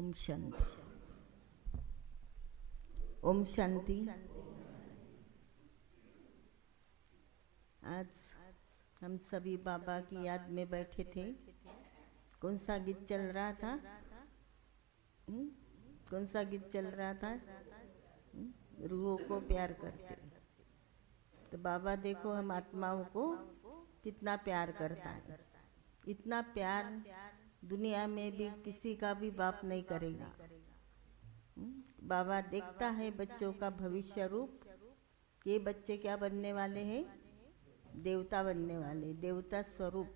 ओम शांति। ओम शांति। आज हम सभी बाबा की याद में बैठे थे। कौन सा गीत चल रहा था? कौन सा गीत चल रहा था? रूहों को प्यार करते। तो बाबा देखो हम आत्माओं को कितना प्यार करता है। इतना प्यार दुनिया में भी किसी का भी बाप नहीं करेगा। बाबा देखता है बच्चों का भविष्य रूप। ये बच्चे क्या बनने वाले हैं? देवता बनने वाले, देवता स्वरूप।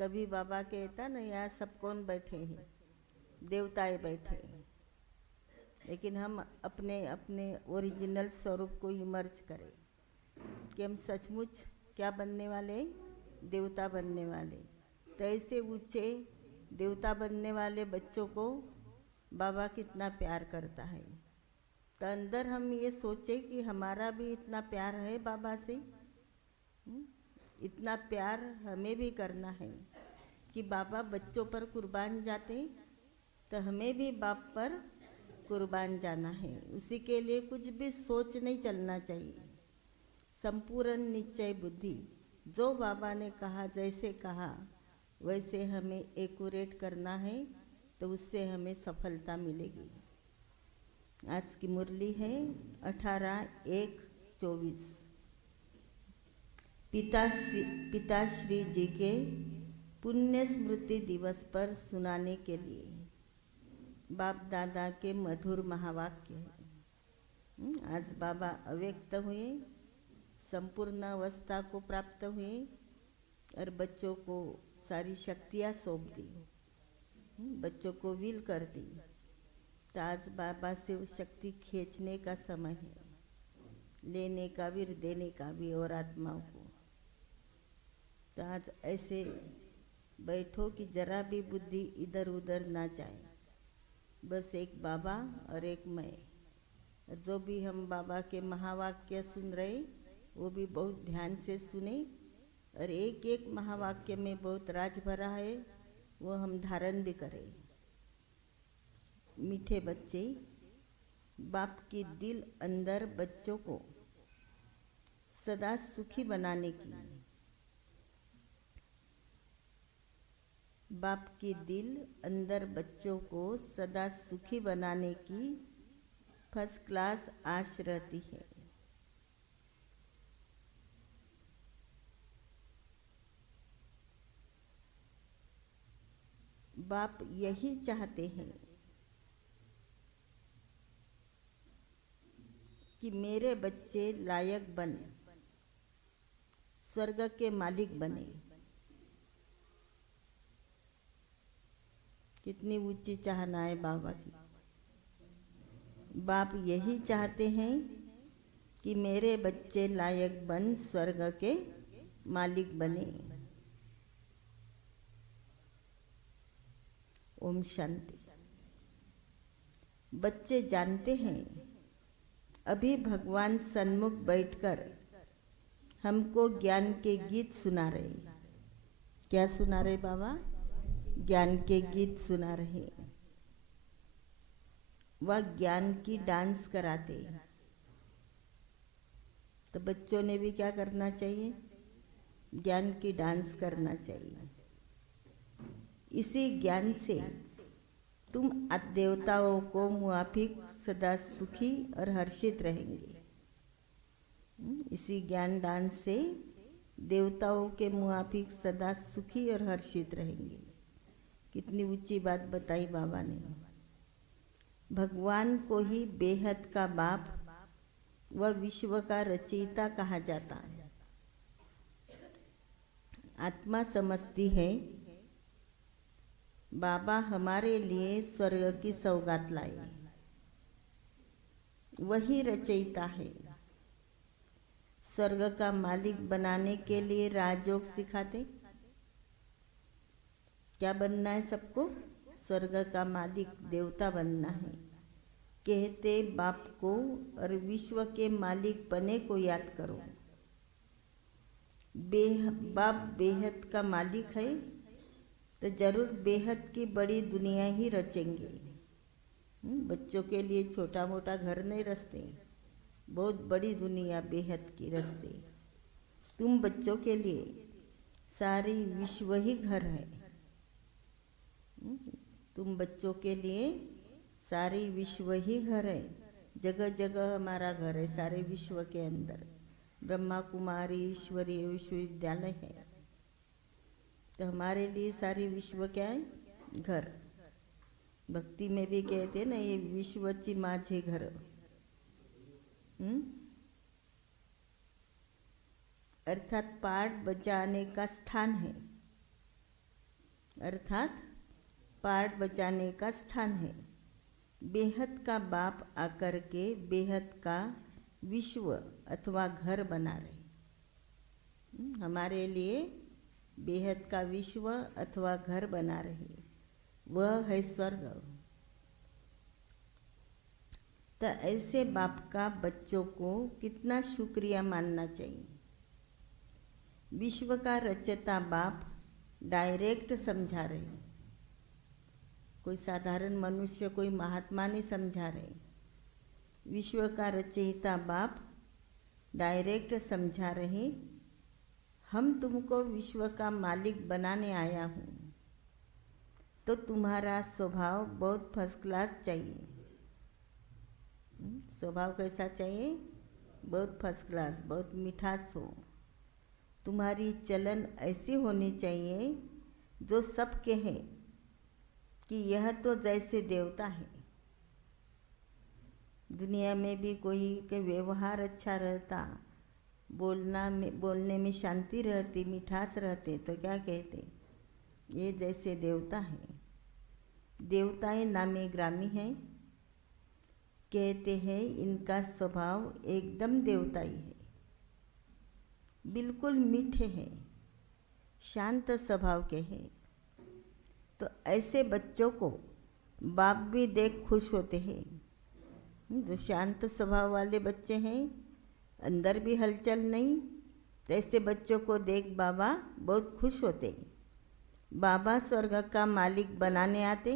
कभी बाबा कहता ना, यहाँ सब कौन बैठे हैं? देवताएं बैठे हैं। लेकिन हम अपने अपने ओरिजिनल स्वरूप को इमर्ज करें कि हम सचमुच क्या बनने वाले? देवता बनने वाले। तो ऐसे ऊंचे देवता बनने वाले बच्चों को बाबा कितना प्यार करता है। तो अंदर हम ये सोचे कि हमारा भी इतना प्यार है बाबा से। इतना प्यार हमें भी करना है कि बाबा बच्चों पर कुर्बान जाते, तो हमें भी बाप पर कुर्बान जाना है। उसी के लिए कुछ भी सोच नहीं चलना चाहिए। संपूर्ण निश्चय बुद्धि, जो बाबा ने कहा, जैसे कहा वैसे हमें एक्यूरेट करना है, तो उससे हमें सफलता मिलेगी। आज की मुरली है 18/1/24। पिताश्री जी के पुण्य स्मृति दिवस पर सुनाने के लिए बाप दादा के मधुर महावाक्य है। आज बाबा अव्यक्त हुए, संपूर्ण अवस्था को प्राप्त हुए और बच्चों को सारी शक्तियाँ सौंप दी, बच्चों को विल कर दी। तो आज बाबा से वो शक्ति खींचने का समय है, लेने का भी देने का भी, और आत्माओं को। तो आज ऐसे बैठो कि जरा भी बुद्धि इधर उधर ना जाए। बस एक बाबा और एक मैं। और जो भी हम बाबा के महावाक्य सुन रहे, वो भी बहुत ध्यान से सुने। और एक एक महावाक्य में बहुत राज भरा है, वो हम धारण भी करें। मीठे बच्चे, बाप की दिल अंदर बच्चों को सदा सुखी बनाने की, बाप की दिल अंदर बच्चों को सदा सुखी बनाने की फर्स्ट क्लास आश रहती है। बाप यही चाहते हैं कि मेरे बच्चे लायक बन स्वर्ग के मालिक बने। कितनी ऊंची चाहना है बाबा की। बाप यही चाहते हैं कि मेरे बच्चे लायक बन स्वर्ग के मालिक बने। ओम शांति। बच्चे जानते हैं अभी भगवान सन्मुख बैठकर हमको ज्ञान के गीत सुना रहे। क्या सुना रहे बाबा? ज्ञान के गीत सुना रहे। वह ज्ञान की डांस कराते। तो बच्चों ने भी क्या करना चाहिए? ज्ञान की डांस करना चाहिए। इसी ज्ञान से तुम देवताओं को मुआफिक सदा सुखी और हर्षित रहेंगे। इसी ज्ञान डांस से देवताओं के मुआफिक सदा सुखी और हर्षित रहेंगे। कितनी ऊंची बात बताई बाबा ने। भगवान को ही बेहद का बाप व विश्व का रचयिता कहा जाता है। आत्मा समझती है बाबा हमारे लिए स्वर्ग की सौगात लाए। वही रचयिता है। स्वर्ग का मालिक बनाने के लिए राजयोग सिखाते। क्या बनना है सबको? स्वर्ग का मालिक, देवता बनना है। कहते बाप को और विश्व के मालिक बने को याद करो। बाप बेहद का मालिक है, तो जरूर बेहद की बड़ी दुनिया ही रचेंगे। बच्चों के लिए छोटा मोटा घर नहीं रचते, बहुत बड़ी दुनिया बेहद की रचते। तुम बच्चों के लिए सारी विश्व ही घर है। तुम बच्चों के लिए सारी विश्व ही घर है। जगह जगह हमारा घर है, सारे विश्व के अंदर ब्रह्मा कुमारी ईश्वरीय विश्वविद्यालय है। तो हमारे लिए सारी विश्व क्या है? घर। भक्ति में भी कहते हैं ना, ये विश्वची माझे घर। अर्थात पाठ बजाने का स्थान है, अर्थात पाठ बजाने का स्थान है। बेहद का बाप आकर के बेहद का विश्व अथवा घर बना रहे। हमारे लिए बेहद का विश्व अथवा घर बना रहे, वह है स्वर्ग। तो ऐसे बाप का बच्चों को कितना शुक्रिया मानना चाहिए। विश्व का रचयिता बाप डायरेक्ट समझा रहे, कोई साधारण मनुष्य कोई महात्मा नहीं समझा रहे। विश्व का रचयिता बाप डायरेक्ट समझा रहे, हम तुमको विश्व का मालिक बनाने आया हूँ, तो तुम्हारा स्वभाव बहुत फर्स्ट क्लास चाहिए। स्वभाव कैसा चाहिए? बहुत फर्स्ट क्लास, बहुत मिठास हो। तुम्हारी चलन ऐसी होनी चाहिए जो सब कहे कि यह तो जैसे देवता है। दुनिया में भी कोई के व्यवहार अच्छा रहता, बोलने में शांति रहती, मिठास रहते, तो क्या कहते? ये जैसे देवता है। देवताएं नामी ग्रामी हैं, कहते हैं इनका स्वभाव एकदम देवताई है, बिल्कुल मीठे हैं, शांत स्वभाव के हैं। तो ऐसे बच्चों को बाप भी देख खुश होते हैं। जो शांत स्वभाव वाले बच्चे हैं, अंदर भी हलचल नहीं, तो ऐसे बच्चों को देख बाबा बहुत खुश होते। बाबा स्वर्ग का मालिक बनाने आते,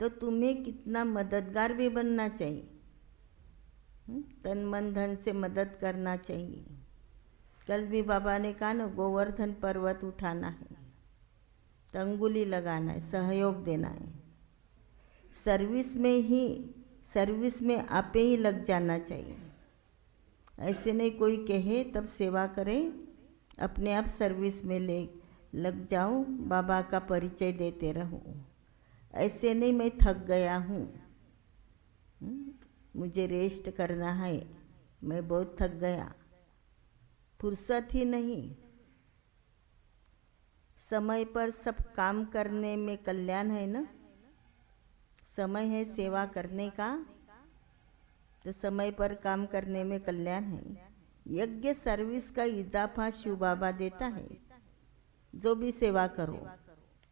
तो तुम्हें कितना मददगार भी बनना चाहिए। तन मन धन से मदद करना चाहिए। कल भी बाबा ने कहा ना, गोवर्धन पर्वत उठाना है, तो अंगुली लगाना है, सहयोग देना है। सर्विस में आपे ही लग जाना चाहिए। ऐसे नहीं कोई कहे तब सेवा करें, अपने आप सर्विस में लग जाओ, बाबा का परिचय देते रहो। ऐसे नहीं मैं थक गया हूँ, मुझे रेस्ट करना है, मैं बहुत थक गया, फुर्सत ही नहीं। समय पर सब काम करने में कल्याण है ना। समय है सेवा करने का, तो समय पर काम करने में कल्याण है। यज्ञ सर्विस का इजाफा शिव बाबा देता है। जो भी सेवा करो,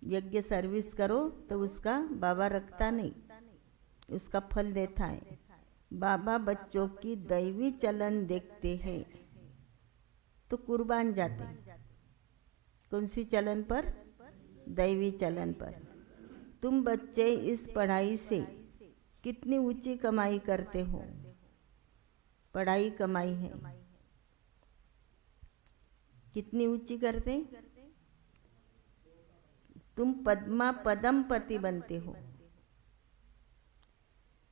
यज्ञ सर्विस करो, तो उसका बाबा रखता नहीं, उसका फल देता है। बाबा बच्चों की दैवी चलन देखते हैं तो कुर्बान जाते। कौन सी चलन पर? दैवी चलन पर। तुम बच्चे इस पढ़ाई से कितनी ऊंची कमाई करते हो। पढ़ाई कमाई है, कितनी ऊंची करते? तुम पद्मा पदम पति बनते हो।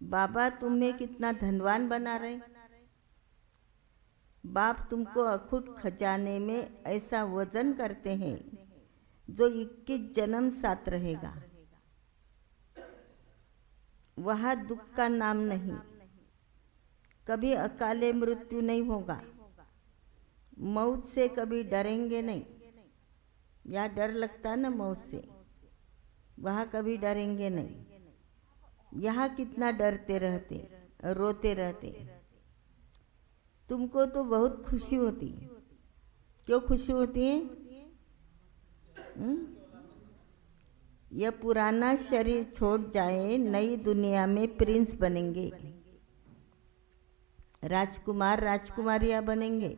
बाबा तुम्हें कितना धनवान बना रहे। बाप तुमको अखुट खजाने में ऐसा वजन करते हैं जो 21 जन्म साथ रहेगा। वहाँ दुख का नाम नहीं, कभी अकाले मृत्यु नहीं होगा, मौत से कभी डरेंगे नहीं। या डर लगता है ना मौत से, वहाँ कभी डरेंगे नहीं। यहाँ कितना डरते रहते, रोते रहते। तुमको तो बहुत खुशी होती। क्यों खुशी होती है? यह पुराना शरीर छोड़ जाए, नई दुनिया में प्रिंस बनेंगे, राजकुमार राजकुमारियाँ बनेंगे,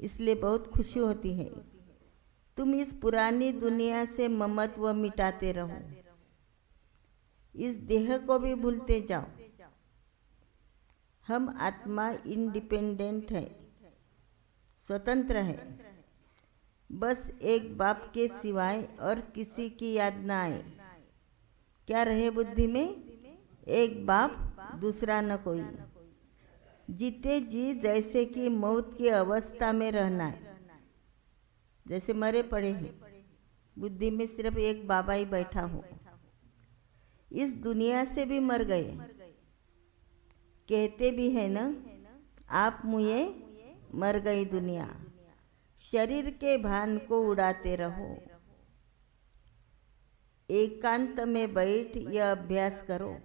इसलिए बहुत खुशी होती है। तुम इस पुरानी दुनिया से ममत्व मिटाते रहो। इस देह को भी भूलते जाओ। हम आत्मा इंडिपेंडेंट है, स्वतंत्र है। बस एक बाप के सिवाय और किसी की याद ना आए। क्या रहे बुद्धि में? एक बाप, दूसरा न कोई। जीते जी जैसे कि मौत की अवस्था में रहना है, जैसे मरे पड़े हैं। बुद्धि में सिर्फ एक बाबा ही बैठा हो। इस दुनिया से भी मर गए। कहते भी है न, आप मुझे मर गई दुनिया। शरीर के भान को उड़ाते रहो। एकांत में बैठ यह अभ्यास करो।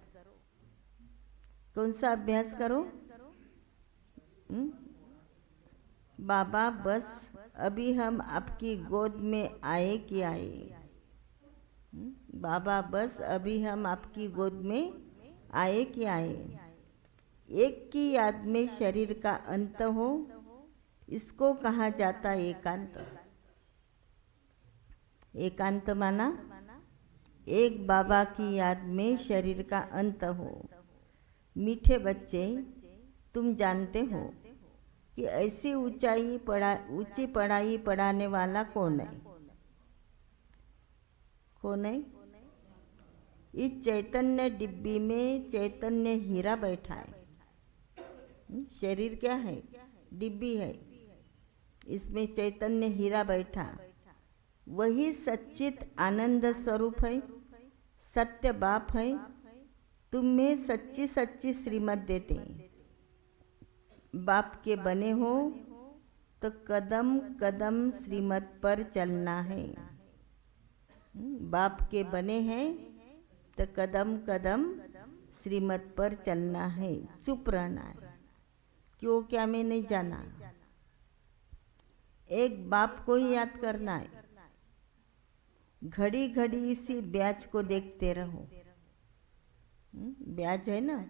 कौन सा अभ्यास करो? बाबा बस अभी हम आपकी गोद में आए कि आए। बाबा बस अभी हम आपकी गोद में आए कि आए। एक की याद में शरीर का अंत हो, इसको कहा जाता एकांत। एकांत माना एक बाबा की याद में शरीर का अंत हो। मीठे बच्चे, तुम जानते हो कि ऐसी ऊंची पढ़ाई पढ़ाने वाला कौन है? कौन है? इस चैतन्य डिब्बी में चैतन्य हीरा बैठा है। शरीर क्या है? डिब्बी है। इसमें चैतन्य हीरा बैठा। वही सच्चित आनंद स्वरूप है, सत्य बाप है। तुम्हें सच्ची सच्ची श्रीमत देते। बाप के बने हो तो कदम कदम श्रीमत पर चलना है। बाप के बने हैं तो कदम कदम श्रीमत पर चलना है। चुप रहना है। क्यों? क्या मैं नहीं जाना? एक बाप को ही याद करना है। घड़ी घड़ी इसी ब्याज को देखते रहो। ब्याज है ना,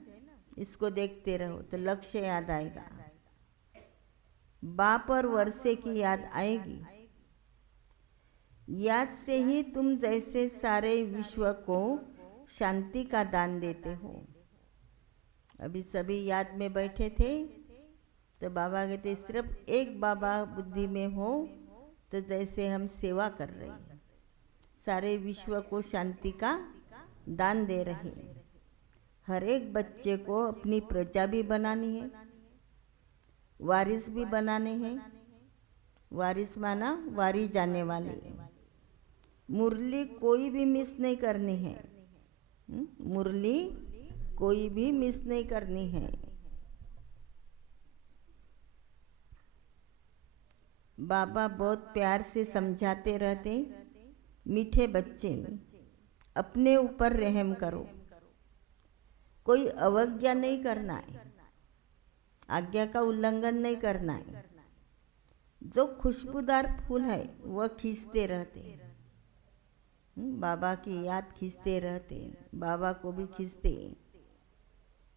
इसको देखते रहो तो लक्ष्य याद आएगा। बाप और वर्षे की याद आएगी। याद से ही तुम जैसे सारे विश्व को शांति का दान देते हो। अभी सभी याद में बैठे थे तो बाबा कहते सिर्फ एक बाबा बुद्धि में हो तो जैसे हम सेवा कर रहे हैं, सारे विश्व को शांति का दान दे रहे हैं। हर एक बच्चे को अपनी प्रजा भी बनानी है, वारिस भी बनाने हैं। वारिस माना वारी जाने वाले। मुरली कोई भी मिस नहीं करनी है। मुरली कोई भी मिस नहीं करनी है। बाबा बहुत प्यार से समझाते रहते, मीठे बच्चे अपने ऊपर रहम करो। कोई अवज्ञा नहीं करना है, आज्ञा का उल्लंघन नहीं करना है। जो खुशबूदार फूल है वह खींचते रहते, बाबा की याद खींचते रहते, बाबा को भी खींचते।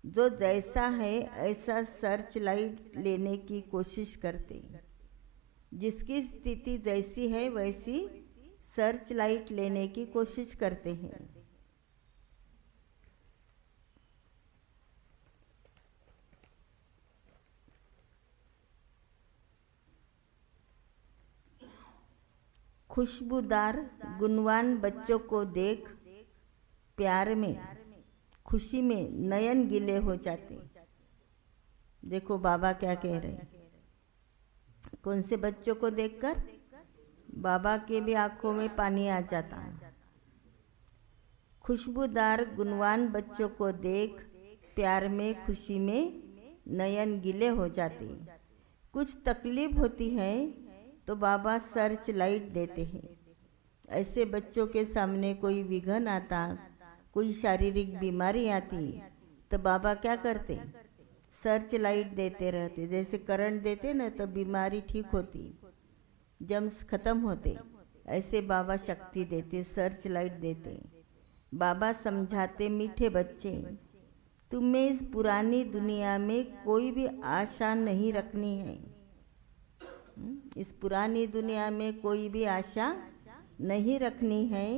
जो जैसा है ऐसा सर्च लाइट लेने की कोशिश करते। जिसकी स्थिति जैसी है वैसी सर्च लाइट लेने की कोशिश करते हैं। खुशबूदार गुणवान बच्चों को देख प्यार में, खुशी में नयन गीले हो जाते। देखो बाबा क्या कह रहे हैं। कौन से बच्चों को देखकर? बाबा के भी आंखों में पानी आ जाता है। खुशबूदार गुणवान बच्चों को देख प्यार में, खुशी में नयन गीले हो जाते। कुछ तकलीफ होती है तो बाबा सर्च लाइट देते हैं। ऐसे बच्चों के सामने कोई विघन आता, कोई शारीरिक बीमारी आती तो बाबा क्या करते? सर्च लाइट देते रहते। जैसे करंट देते ना तो बीमारी ठीक होती, जम्स खत्म होते। ऐसे बाबा शक्ति देते, सर्च लाइट देते। बाबा समझाते, मीठे बच्चे तुम्हें इस पुरानी दुनिया में कोई भी आशा नहीं रखनी है। इस पुरानी दुनिया में कोई भी आशा नहीं रखनी है।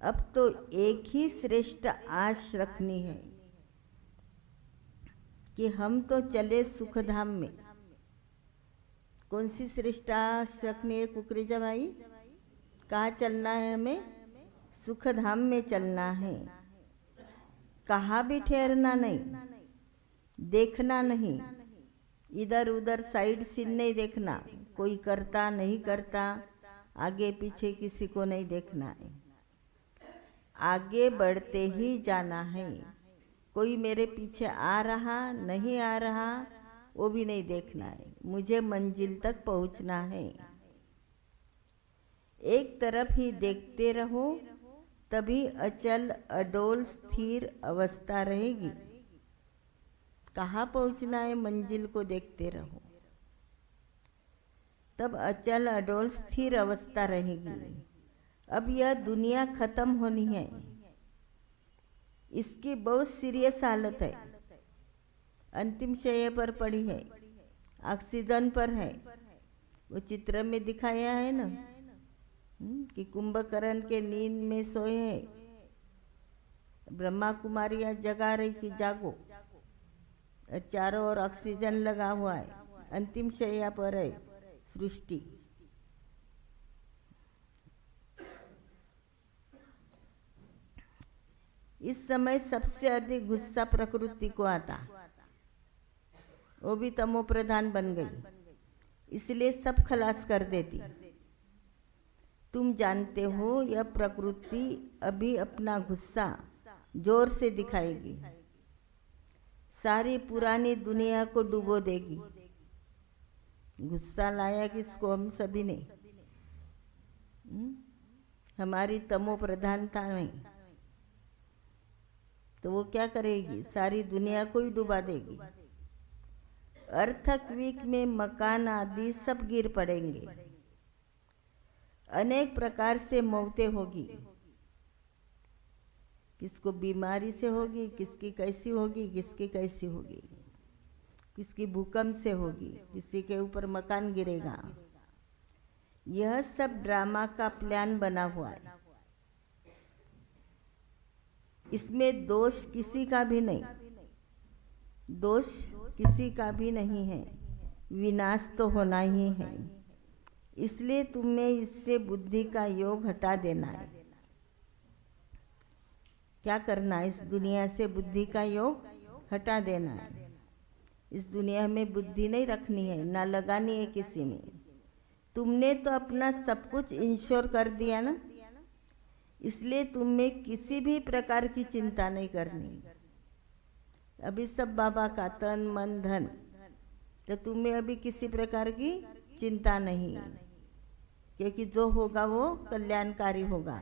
अब तो एक ही श्रेष्ठ आश रखनी है कि हम तो चले सुखधाम में। कौन सी श्रेष्ठ आश रखनी है कुकरेजा भाई? कहाँ चलना है हमें? सुखधाम में चलना है। कहाँ भी ठहरना नहीं, देखना नहीं, इधर उधर साइड सीन नहीं देखना, कोई करता नहीं करता, आगे पीछे किसी को नहीं देखना है, आगे बढ़ते ही जाना है। कोई मेरे पीछे आ रहा नहीं आ रहा वो भी नहीं देखना है, मुझे मंजिल तक पहुंचना है। एक तरफ ही देखते रहो, तभी अचल अडोल स्थिर अवस्था रहेगी। कहाँ पहुंचना है? मंजिल को देखते रहो, तब अचल अडोल स्थिर अवस्था रहेगी। अब यह दुनिया खत्म होनी है, इसकी बहुत सीरियस हालत है। अंतिम शैया पर पड़ी है, ऑक्सीजन पर है। वो चित्र में दिखाया है ना कि कुंभकर्ण के नींद में सोए है, ब्रह्मा कुमारियाँ जगा रही कि जागो, चारों ओर ऑक्सीजन लगा हुआ है, अंतिम शैया पर है सृष्टि। इस समय सबसे अधिक गुस्सा प्रकृति को आता, वो भी तमो प्रधान बन गई, इसलिए सब खलास कर देती। तुम जानते हो यह प्रकृति अभी अपना गुस्सा जोर से दिखाएगी, सारी पुरानी दुनिया को डुबो देगी। गुस्सा लाया किसको? हम सभी ने, हमारी तमो प्रधानता में। तो वो क्या करेगी? सारी दुनिया को ही डुबा देगी। अर्थक्वेक में मकान आदि सब गिर पड़ेंगे, अनेक प्रकार से मौतें होगी। किसको बीमारी से होगी, किसकी कैसी होगी, किसकी कैसी होगी, किसकी भूकंप से होगी, किसी के ऊपर मकान गिरेगा। यह सब ड्रामा का प्लान बना हुआ है, इसमें दोष किसी का भी नहीं, दोष किसी का भी नहीं है, विनाश तो होना ही है। इसलिए तुम्हें इससे बुद्धि का योग हटा देना है। क्या करना है? इस दुनिया से बुद्धि का योग हटा देना है। इस दुनिया में बुद्धि नहीं रखनी है, ना लगानी है किसी में। तुमने तो अपना सब कुछ इंश्योर कर दिया ना, इसलिए तुम्हें किसी भी प्रकार की चिंता नहीं करनी। अभी सब बाबा का तन मन धन, तो तुम्हें अभी किसी प्रकार की चिंता नहीं, क्योंकि जो होगा वो कल्याणकारी होगा।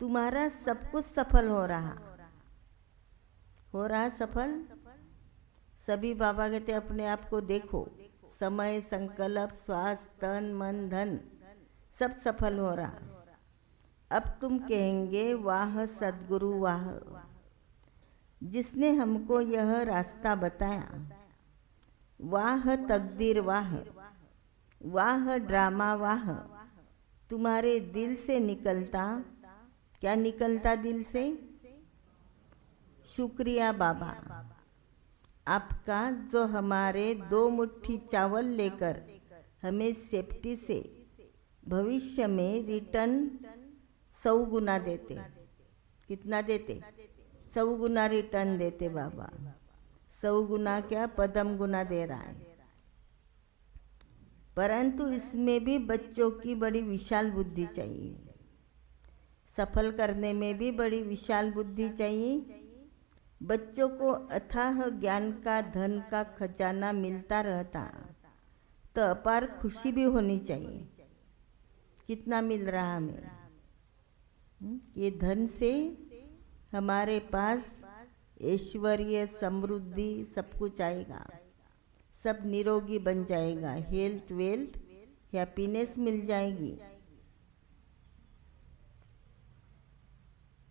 तुम्हारा सब कुछ सफल हो रहा सफल। सभी बाबा कहते अपने आप को देखो, समय, संकल्प, श्वास, तन मन धन सब सफल हो रहा। अब तुम कहेंगे वाह सद्गुरु वाह, जिसने हमको यह रास्ता बताया। वाह तकदीर वाह, वाह ड्रामा वाह। तुम्हारे दिल से निकलता, क्या निकलता दिल से? शुक्रिया बाबा आपका, जो हमारे 2 मुट्ठी चावल लेकर हमें सेफ्टी से भविष्य में रिटर्न 100 गुना देते। कितना देते? 100 गुना रिटर्न देते बाबा। 100 गुना क्या, पदम गुना दे रहा है। परंतु इसमें भी बच्चों की बड़ी विशाल बुद्धि चाहिए, सफल करने में भी बड़ी विशाल बुद्धि चाहिए। बच्चों को अथाह ज्ञान का धन का खजाना मिलता रहता तो अपार खुशी भी होनी चाहिए। कितना मिल रहा हमें? ये धन से हमारे पास ऐश्वर्य समृद्धि सब कुछ आएगा, सब निरोगी बन जाएगा, हेल्थ वेल्थ हैप्पीनेस मिल जाएगी।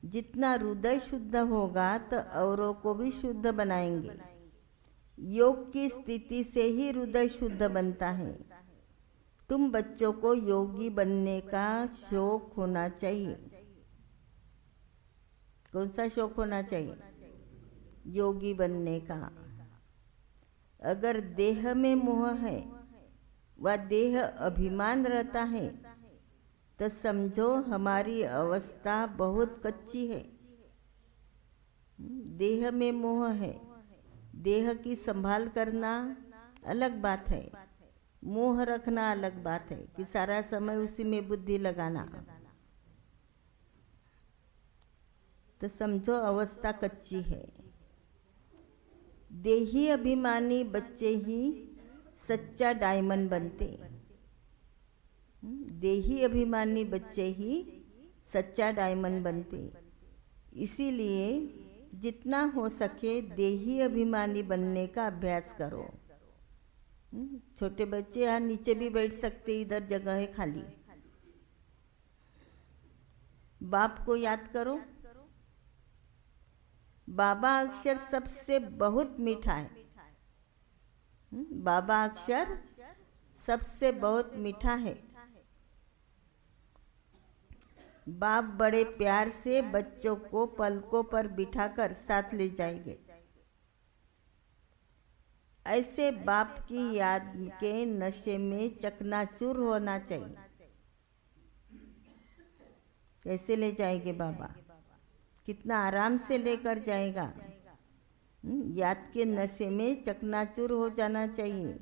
जितना हृदय शुद्ध होगा तो औरों को भी शुद्ध बनाएंगे। योग की स्थिति से ही हृदय शुद्ध बनता है। तुम बच्चों को योगी बनने का शौक होना चाहिए। कौन सा शौक होना चाहिए? योगी बनने का। अगर देह में मोह है व देह अभिमान रहता है तो समझो हमारी अवस्था बहुत कच्ची है। देह में मोह है, देह की संभाल करना अलग बात है, मोह रखना अलग बात है कि सारा समय उसी में बुद्धि लगाना। तो समझो अवस्था कच्ची है। देही अभिमानी बच्चे ही सच्चा डायमंड बनते। देही अभिमानी बच्चे ही सच्चा डायमंड बनते। इसीलिए जितना हो सके देही अभिमानी बनने का अभ्यास करो। छोटे बच्चे यहाँ नीचे भी बैठ सकते, इधर जगह है खाली। बाप को याद करो। बाबा अक्षर सबसे बहुत मीठा है। बाबा अक्षर सबसे बहुत मीठा है। बाप बड़े प्यार से बच्चों को पलकों पर बिठाकर साथ ले जाएंगे। ऐसे बाप की याद के नशे में चकनाचूर होना चाहिए। कैसे ले जाएंगे बाबा? कितना आराम से लेकर जाएगा। याद के नशे में चकनाचूर हो जाना चाहिए।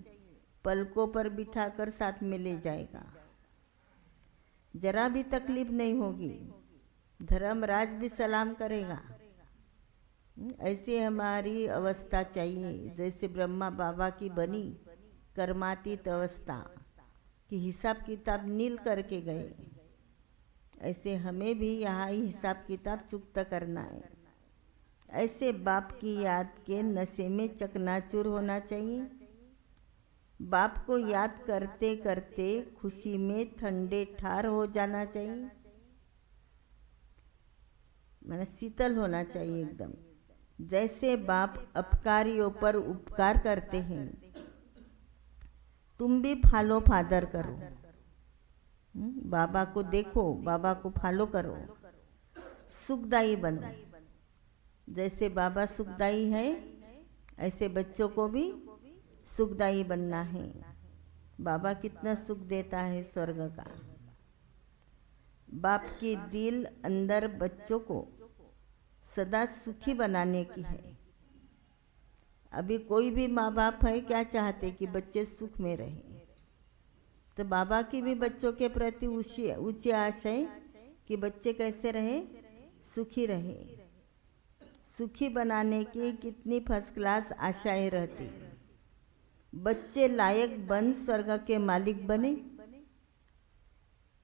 पलकों पर बिठाकर साथ में ले जाएगा, जरा भी तकलीफ नहीं होगी। धर्मराज भी सलाम करेगा। ऐसी हमारी अवस्था चाहिए, जैसे ब्रह्मा बाबा की बनी कर्मातीत अवस्था कि हिसाब किताब नील करके गए, ऐसे हमें भी यहाँ ही हिसाब किताब चुकता करना है। ऐसे बाप की याद के नशे में चकनाचूर होना चाहिए। बाप को याद करते करते खुशी में ठंडे ठार हो जाना चाहिए। माने शीतल होना चाहिए एकदम। जैसे बाप अपकारियों पर उपकार करते हैं, तुम भी फॉलो फादर करो। बाबा को देखो, बाबा को फॉलो करो, सुखदाई बनो। जैसे बाबा सुखदाई है, ऐसे बच्चों को भी सुखदाई बनना है। बाबा कितना सुख देता है स्वर्ग का। बाप की दिल अंदर बच्चों को सदा सुखी बनाने की है। अभी कोई भी माँ बाप है क्या चाहते कि बच्चे सुख में रहें। तो बाबा की भी बच्चों के प्रति ऊंची आशा है कि बच्चे कैसे रहे, सुखी रहे। सुखी बनाने की कितनी फर्स्ट क्लास आशाएं रहती। बच्चे लायक बन स्वर्ग के मालिक बने।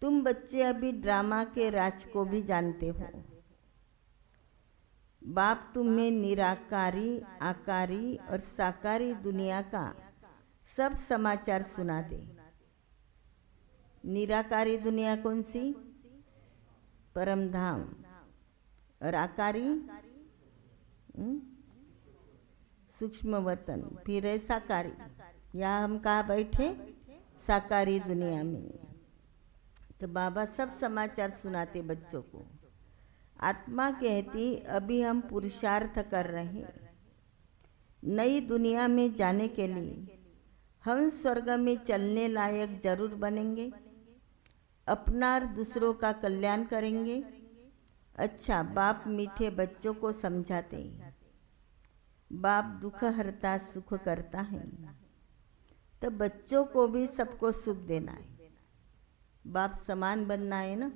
तुम बच्चे अभी ड्रामा के राज को भी जानते हो। बाप तुम्हें निराकारी, आकारी और साकारी दुनिया का सब समाचार सुना दे। निराकारी दुनिया कौन सी? परम धाम। और आकारी सूक्ष्म वतन, फिर है साकारी। या हम कहाँ बैठे? साकारी दुनिया में। तो बाबा सब समाचार सुनाते बच्चों को। आत्मा कहती अभी हम पुरुषार्थ कर रहे हैं नई दुनिया में जाने के लिए। हम स्वर्ग में चलने लायक जरूर बनेंगे, अपना और दूसरों का कल्याण करेंगे। अच्छा, बाप मीठे बच्चों को समझाते हैं। बाप दुख हरता सुख करता है, तो बच्चों को भी सबको सुख देना है। बाप समान बनना है ना।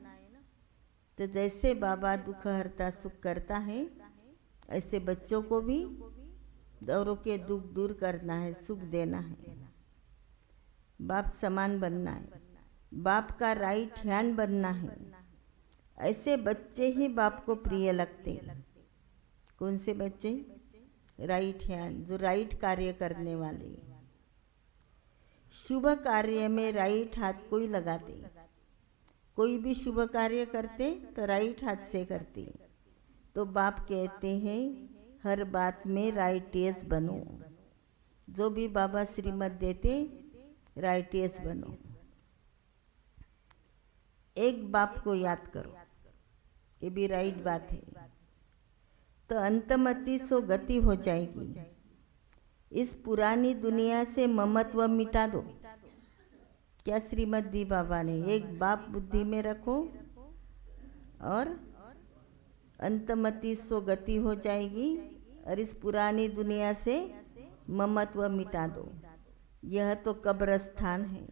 तो जैसे बाबा दुख हरता सुख करता है, ऐसे बच्चों को भी औरों के दुख दूर करना है, सुख देना है। बाप समान बनना है, बाप का राइट हैंड बनना है। ऐसे बच्चे ही बाप को प्रिय लगते हैं। कौन से बच्चे? राइट हैंड, जो राइट कार्य करने वाले। शुभ कार्य में राइट हाथ को ही लगाते। कोई भी शुभ कार्य करते तो राइट हाथ से करते। तो बाप कहते हैं हर बात में राइटियस बनो। जो भी बाबा श्रीमत देते राइटियस बनो। एक बाप को याद करो, ये भी राइट बात है। तो अंतमति सो गति हो जाएगी। इस पुरानी दुनिया से ममत्व मिटा दो। क्या श्रीमत दी बाबा ने, एक बाप बुद्धि में रखो और अंतमति सो गति हो जाएगी और इस पुरानी दुनिया से ममत्व मिटा दो। यह तो कब्रस्थान है।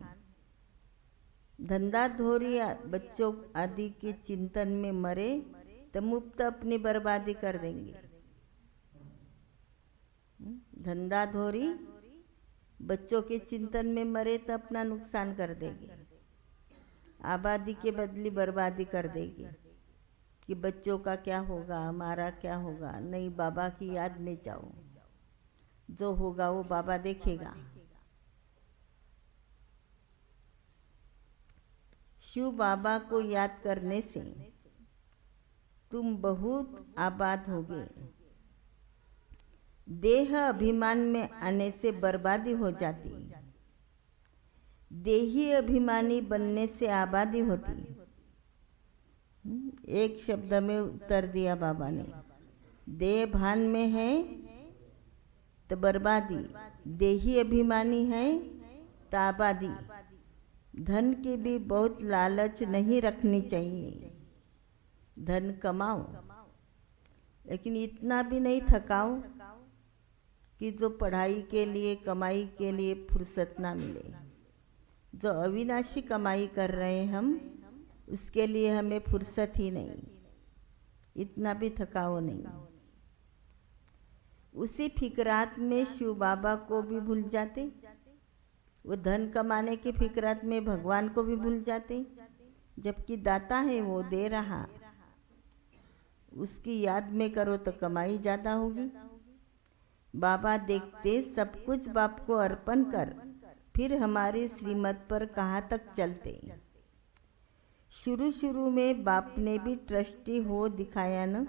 धंधा धोरी बच्चों आदि के चिंतन में मरे तो मुफ्त अपनी बर्बादी कर देंगे। धंधा धोरी बच्चों के चिंतन में मरे तो अपना नुकसान कर देंगे, आबादी के बदली बर्बादी कर देंगे कि बच्चों का क्या होगा, हमारा क्या होगा। नहीं, बाबा की याद में जाओ, जो होगा वो बाबा देखेगा। शिव बाबा को याद करने से तुम बहुत आबाद होगे। देह अभिमान में आने से बर्बादी हो जाती, देही अभिमानी बनने से आबादी होती। एक शब्द में उत्तर दिया बाबा ने, देह भान में है तो बर्बादी, देही अभिमानी है तो आबादी। धन की भी बहुत लालच नहीं रखनी चाहिए। धन कमाओ लेकिन इतना भी नहीं थकाओ कि जो पढ़ाई के लिए, कमाई के लिए फुर्सत ना मिले। जो अविनाशी कमाई कर रहे हैं हम, उसके लिए हमें फुर्सत ही नहीं, इतना भी थकाओ नहीं। उसी फिक्रात में शिव बाबा को भी भूल जाते, वो धन कमाने के फिक्रात में भगवान को भी भूल जाते। जबकि दाता है वो दे रहा, उसकी याद में करो तो कमाई ज़्यादा होगी। बाबा देखते सब कुछ बाप को अर्पण कर, फिर हमारी श्रीमत पर कहाँ तक चलते। शुरू शुरू में बाप ने भी ट्रस्टी हो दिखाया न,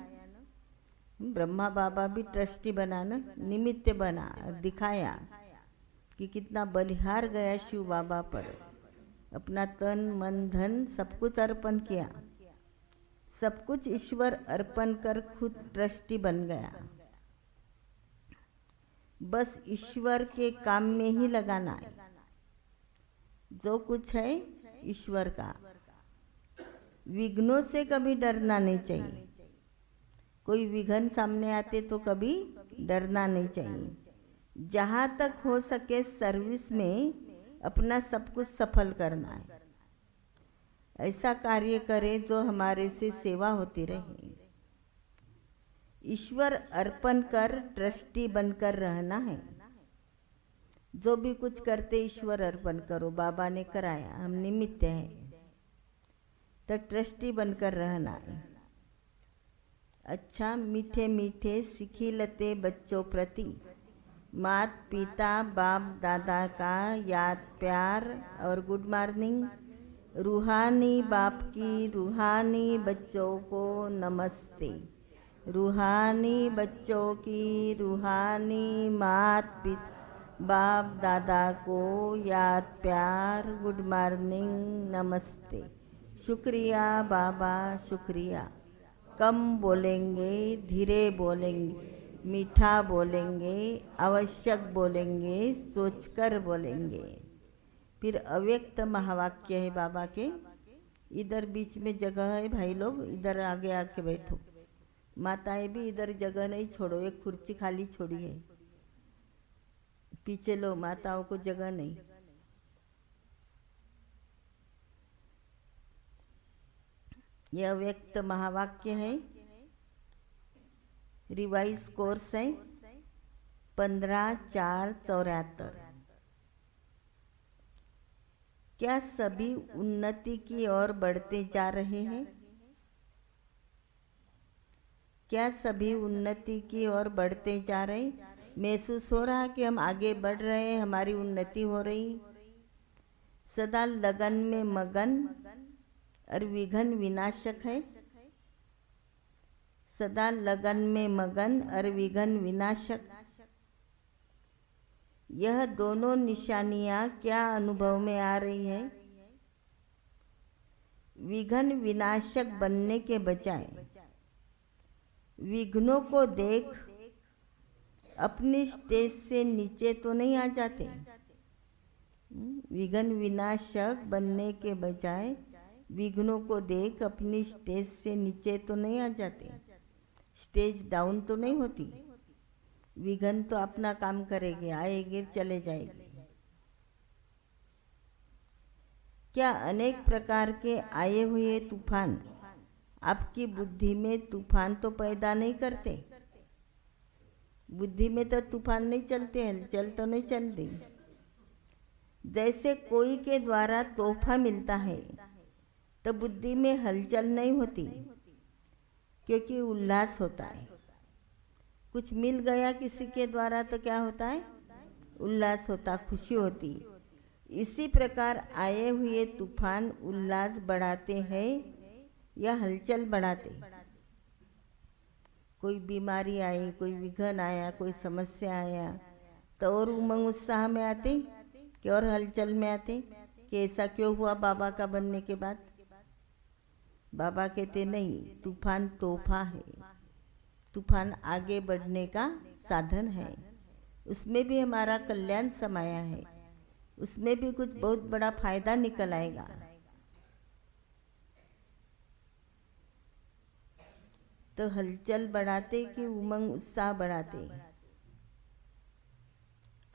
ब्रह्मा बाबा भी ट्रस्टी बना न, निमित्त बना दिखाया कि कितना बलिहार गया शिव बाबा पर। अपना तन मन धन सब कुछ अर्पण किया, सब कुछ ईश्वर अर्पण कर खुद ट्रस्टी बन गया। बस ईश्वर के काम में ही लगाना है, जो कुछ है ईश्वर का। विघ्नों से कभी डरना नहीं चाहिए। कोई विघ्न सामने आते तो कभी डरना नहीं चाहिए। जहाँ तक हो सके सर्विस में अपना सब कुछ सफल करना है। ऐसा कार्य करें जो हमारे से सेवा होती रहे। ईश्वर अर्पण कर ट्रस्टी बनकर रहना है। जो भी कुछ करते ईश्वर अर्पण करो। बाबा ने कराया, हम निमित्त हैं, तो ट्रस्टी बनकर रहना है। अच्छा, मीठे मीठे सिखिलते बच्चों प्रति मात पिता बाप दादा का याद प्यार और गुड मॉर्निंग। रूहानी बाप की रूहानी बच्चों को नमस्ते। रूहानी बच्चों की रूहानी मात पिता बाप दादा को याद प्यार गुड मॉर्निंग नमस्ते। शुक्रिया बाबा, शुक्रिया। कम बोलेंगे, धीरे बोलेंगे, मीठा बोलेंगे, आवश्यक बोलेंगे, सोचकर बोलेंगे। फिर अव्यक्त महावाक्य है बाबा के। इधर बीच में जगह है भाई लोग, इधर आगे आके बैठो। माताएं भी इधर जगह नहीं छोड़ो, एक कुर्सी खाली छोड़ी है, पीछे लो, माताओं को जगह नहीं। यह अव्यक्त महावाक्य है, रिवाइज कोर्स है 15/4/74। क्या सभी उन्नति की ओर बढ़ते जा रहे हैं? क्या सभी उन्नति की ओर बढ़ते जा रहे हैं? महसूस हो रहा कि हम आगे बढ़ रहे हैं, हमारी उन्नति हो रही। सदा लगन में मगन और विघ्न विनाशक है। सदा लगन में मगन और विघ्न विनाशक, यह दोनों निशानियां क्या अनुभव में आ रही है? विघ्न विनाशक बनने के बजाय विघ्नों को देख अपनी स्टेज से नीचे तो नहीं आ जाते। विघ्न विनाशक बनने के बजाय विघ्नों को देख अपनी स्टेज से नीचे तो नहीं आ जाते, स्टेज डाउन तो नहीं होती। विघ्न तो अपना काम करेंगे, आएंगे चले जाएंगे। क्या अनेक प्रकार के आए हुए तूफान आपकी बुद्धि में तूफान तो पैदा नहीं करते? बुद्धि में तो तूफान नहीं चलते, हलचल तो नहीं चलती। जैसे कोई के द्वारा तोहफा मिलता है तो बुद्धि में हलचल नहीं होती, क्योंकि उल्लास होता है। कुछ मिल गया किसी के द्वारा तो क्या होता है? उल्लास होता, खुशी होती। इसी प्रकार आए हुए तूफान उल्लास बढ़ाते हैं या हलचल बढ़ाते? कोई बीमारी आई, कोई विघ्न आया, कोई समस्या आया तो और उमंग उत्साह में आते कि और हलचल में आते कि ऐसा क्यों हुआ बाबा का बनने के बाद? बाबा कहते नहीं, तूफान तोहफा है, तूफान आगे बढ़ने का साधन है। उसमें भी हमारा कल्याण समाया है, उसमें भी कुछ बहुत बड़ा फायदा निकल आएगा। तो हलचल बढ़ाते कि उमंग उत्साह बढ़ाते?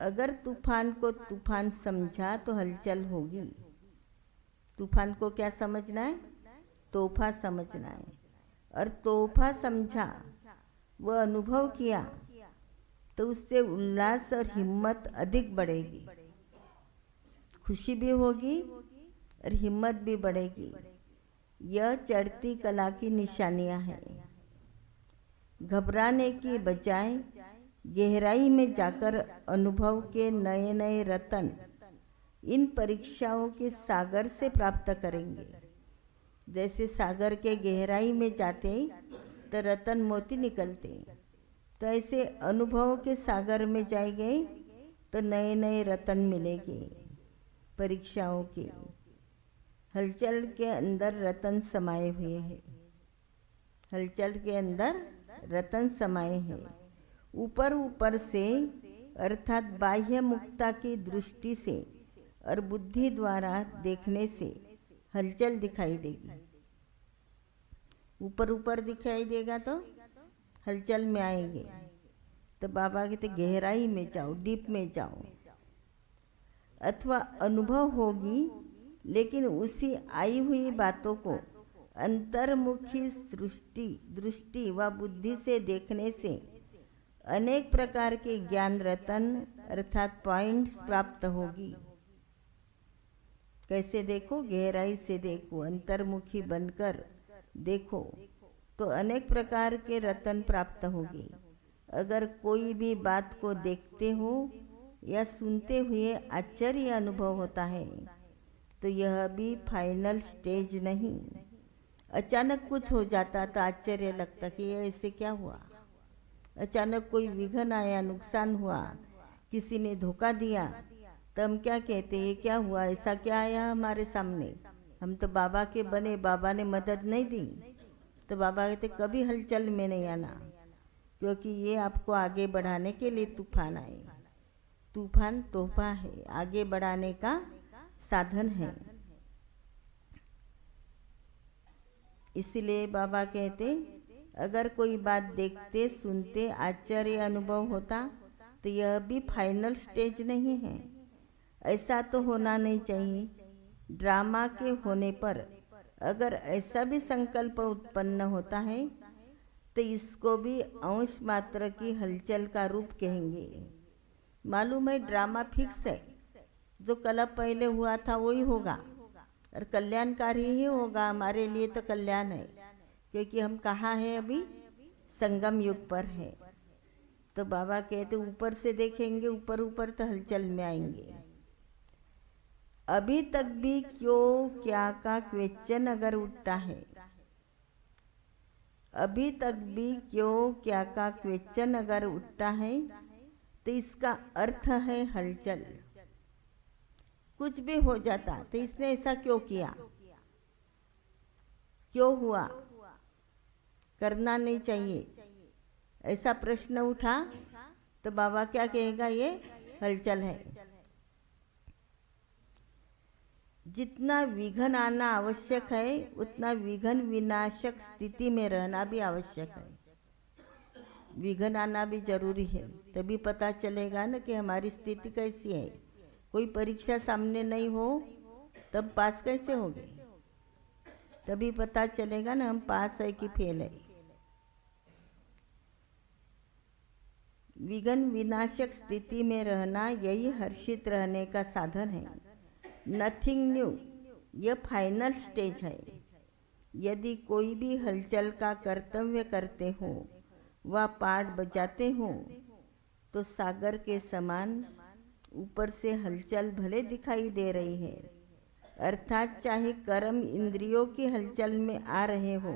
अगर तूफान को तूफान समझा तो हलचल होगी। तूफान को क्या समझना है? तोहफा समझना है। और तोहफा समझा, वह अनुभव किया तो उससे उल्लास और हिम्मत अधिक बढ़ेगी। खुशी भी होगी और हिम्मत भी बढ़ेगी। यह चढ़ती कला की निशानियां हैं। घबराने की बजाय गहराई में जाकर अनुभव के नए नए रतन इन परीक्षाओं के सागर से प्राप्त करेंगे। जैसे सागर के गहराई में जाते तो रतन मोती निकलते, तो ऐसे अनुभव के सागर में जाएंगे तो नए नए रतन मिलेंगे। परीक्षाओं के हलचल के अंदर रतन समाये हुए हैं। हलचल के अंदर रतन समाये हैं। ऊपर ऊपर से अर्थात बाह्य मुक्ता की दृष्टि से और बुद्धि द्वारा देखने से हलचल दिखाई देगी। ऊपर ऊपर दिखाई देगा तो हलचल में आएंगे। तो बाबा कहते गहराई में जाओ, डीप में जाओ। अथवा अनुभव होगी, लेकिन उसी आई हुई बातों को अंतर्मुखी दृष्टि व बुद्धि से देखने से अनेक प्रकार के ज्ञान रतन अर्थात पॉइंट्स प्राप्त होगी। कैसे देखो? गहराई से देखो, अंतर्मुखी बनकर देखो तो अनेक प्रकार के रतन प्राप्त होंगे। अगर कोई भी बात को देखते हो या सुनते हुए आश्चर्य अनुभव होता है तो यह भी फाइनल स्टेज नहीं। अचानक कुछ हो जाता तो आश्चर्य लगता कि ये ऐसे क्या हुआ। अचानक कोई विघ्न आया, नुकसान हुआ, किसी ने धोखा दिया तो हम क्या कहते, ये क्या हुआ, ऐसा क्या आया हमारे सामने, हम तो बाबा के बने, बाबा ने मदद नहीं दी। तो बाबा कहते कभी हलचल में नहीं आना, क्योंकि ये आपको आगे बढ़ाने के लिए तूफान आए। तूफान तोहफा है, आगे बढ़ाने का साधन है। इसलिए बाबा कहते अगर कोई बात देखते सुनते आश्चर्य अनुभव होता तो यह भी फाइनल स्टेज नहीं है। ऐसा तो होना नहीं चाहिए। ड्रामा के होने पर अगर ऐसा भी संकल्प उत्पन्न होता है तो इसको भी अंश मात्र की हलचल का रूप कहेंगे। मालूम है ड्रामा फिक्स है, जो कल पहले हुआ था वही होगा और कल्याणकारी ही होगा। हमारे लिए तो कल्याण है, क्योंकि हम कहाँ हैं अभी? संगम युग पर है। तो बाबा कहते ऊपर से देखेंगे, ऊपर ऊपर तो हलचल में आएंगे। अभी तक भी क्यों क्या का क्वेश्चन अगर उठता है, अभी तक भी क्यों क्या का क्वेश्चन अगर उठता है तो इसका अर्थ है हलचल। कुछ भी हो जाता तो इसने ऐसा क्यों किया, क्यों हुआ, करना नहीं चाहिए, ऐसा प्रश्न उठा तो बाबा क्या कहेगा, ये हलचल है। जितना विघन आना आवश्यक है उतना विघन विनाशक स्थिति में रहना भी आवश्यक है। विघन आना भी जरूरी है, तभी पता चलेगा ना कि हमारी स्थिति कैसी है। कोई परीक्षा सामने नहीं हो तब पास कैसे होंगे, तभी पता चलेगा ना हम पास है कि फेल है। विघन विनाशक स्थिति में रहना यही हर्षित रहने का साधन है। नथिंग न्यू यह फाइनल स्टेज है। यदि कोई भी हलचल का कर्तव्य करते हो व पाठ बजाते हो तो सागर के समान ऊपर से हलचल भले दिखाई दे रही है, अर्थात चाहे कर्म इंद्रियों की हलचल में आ रहे हो,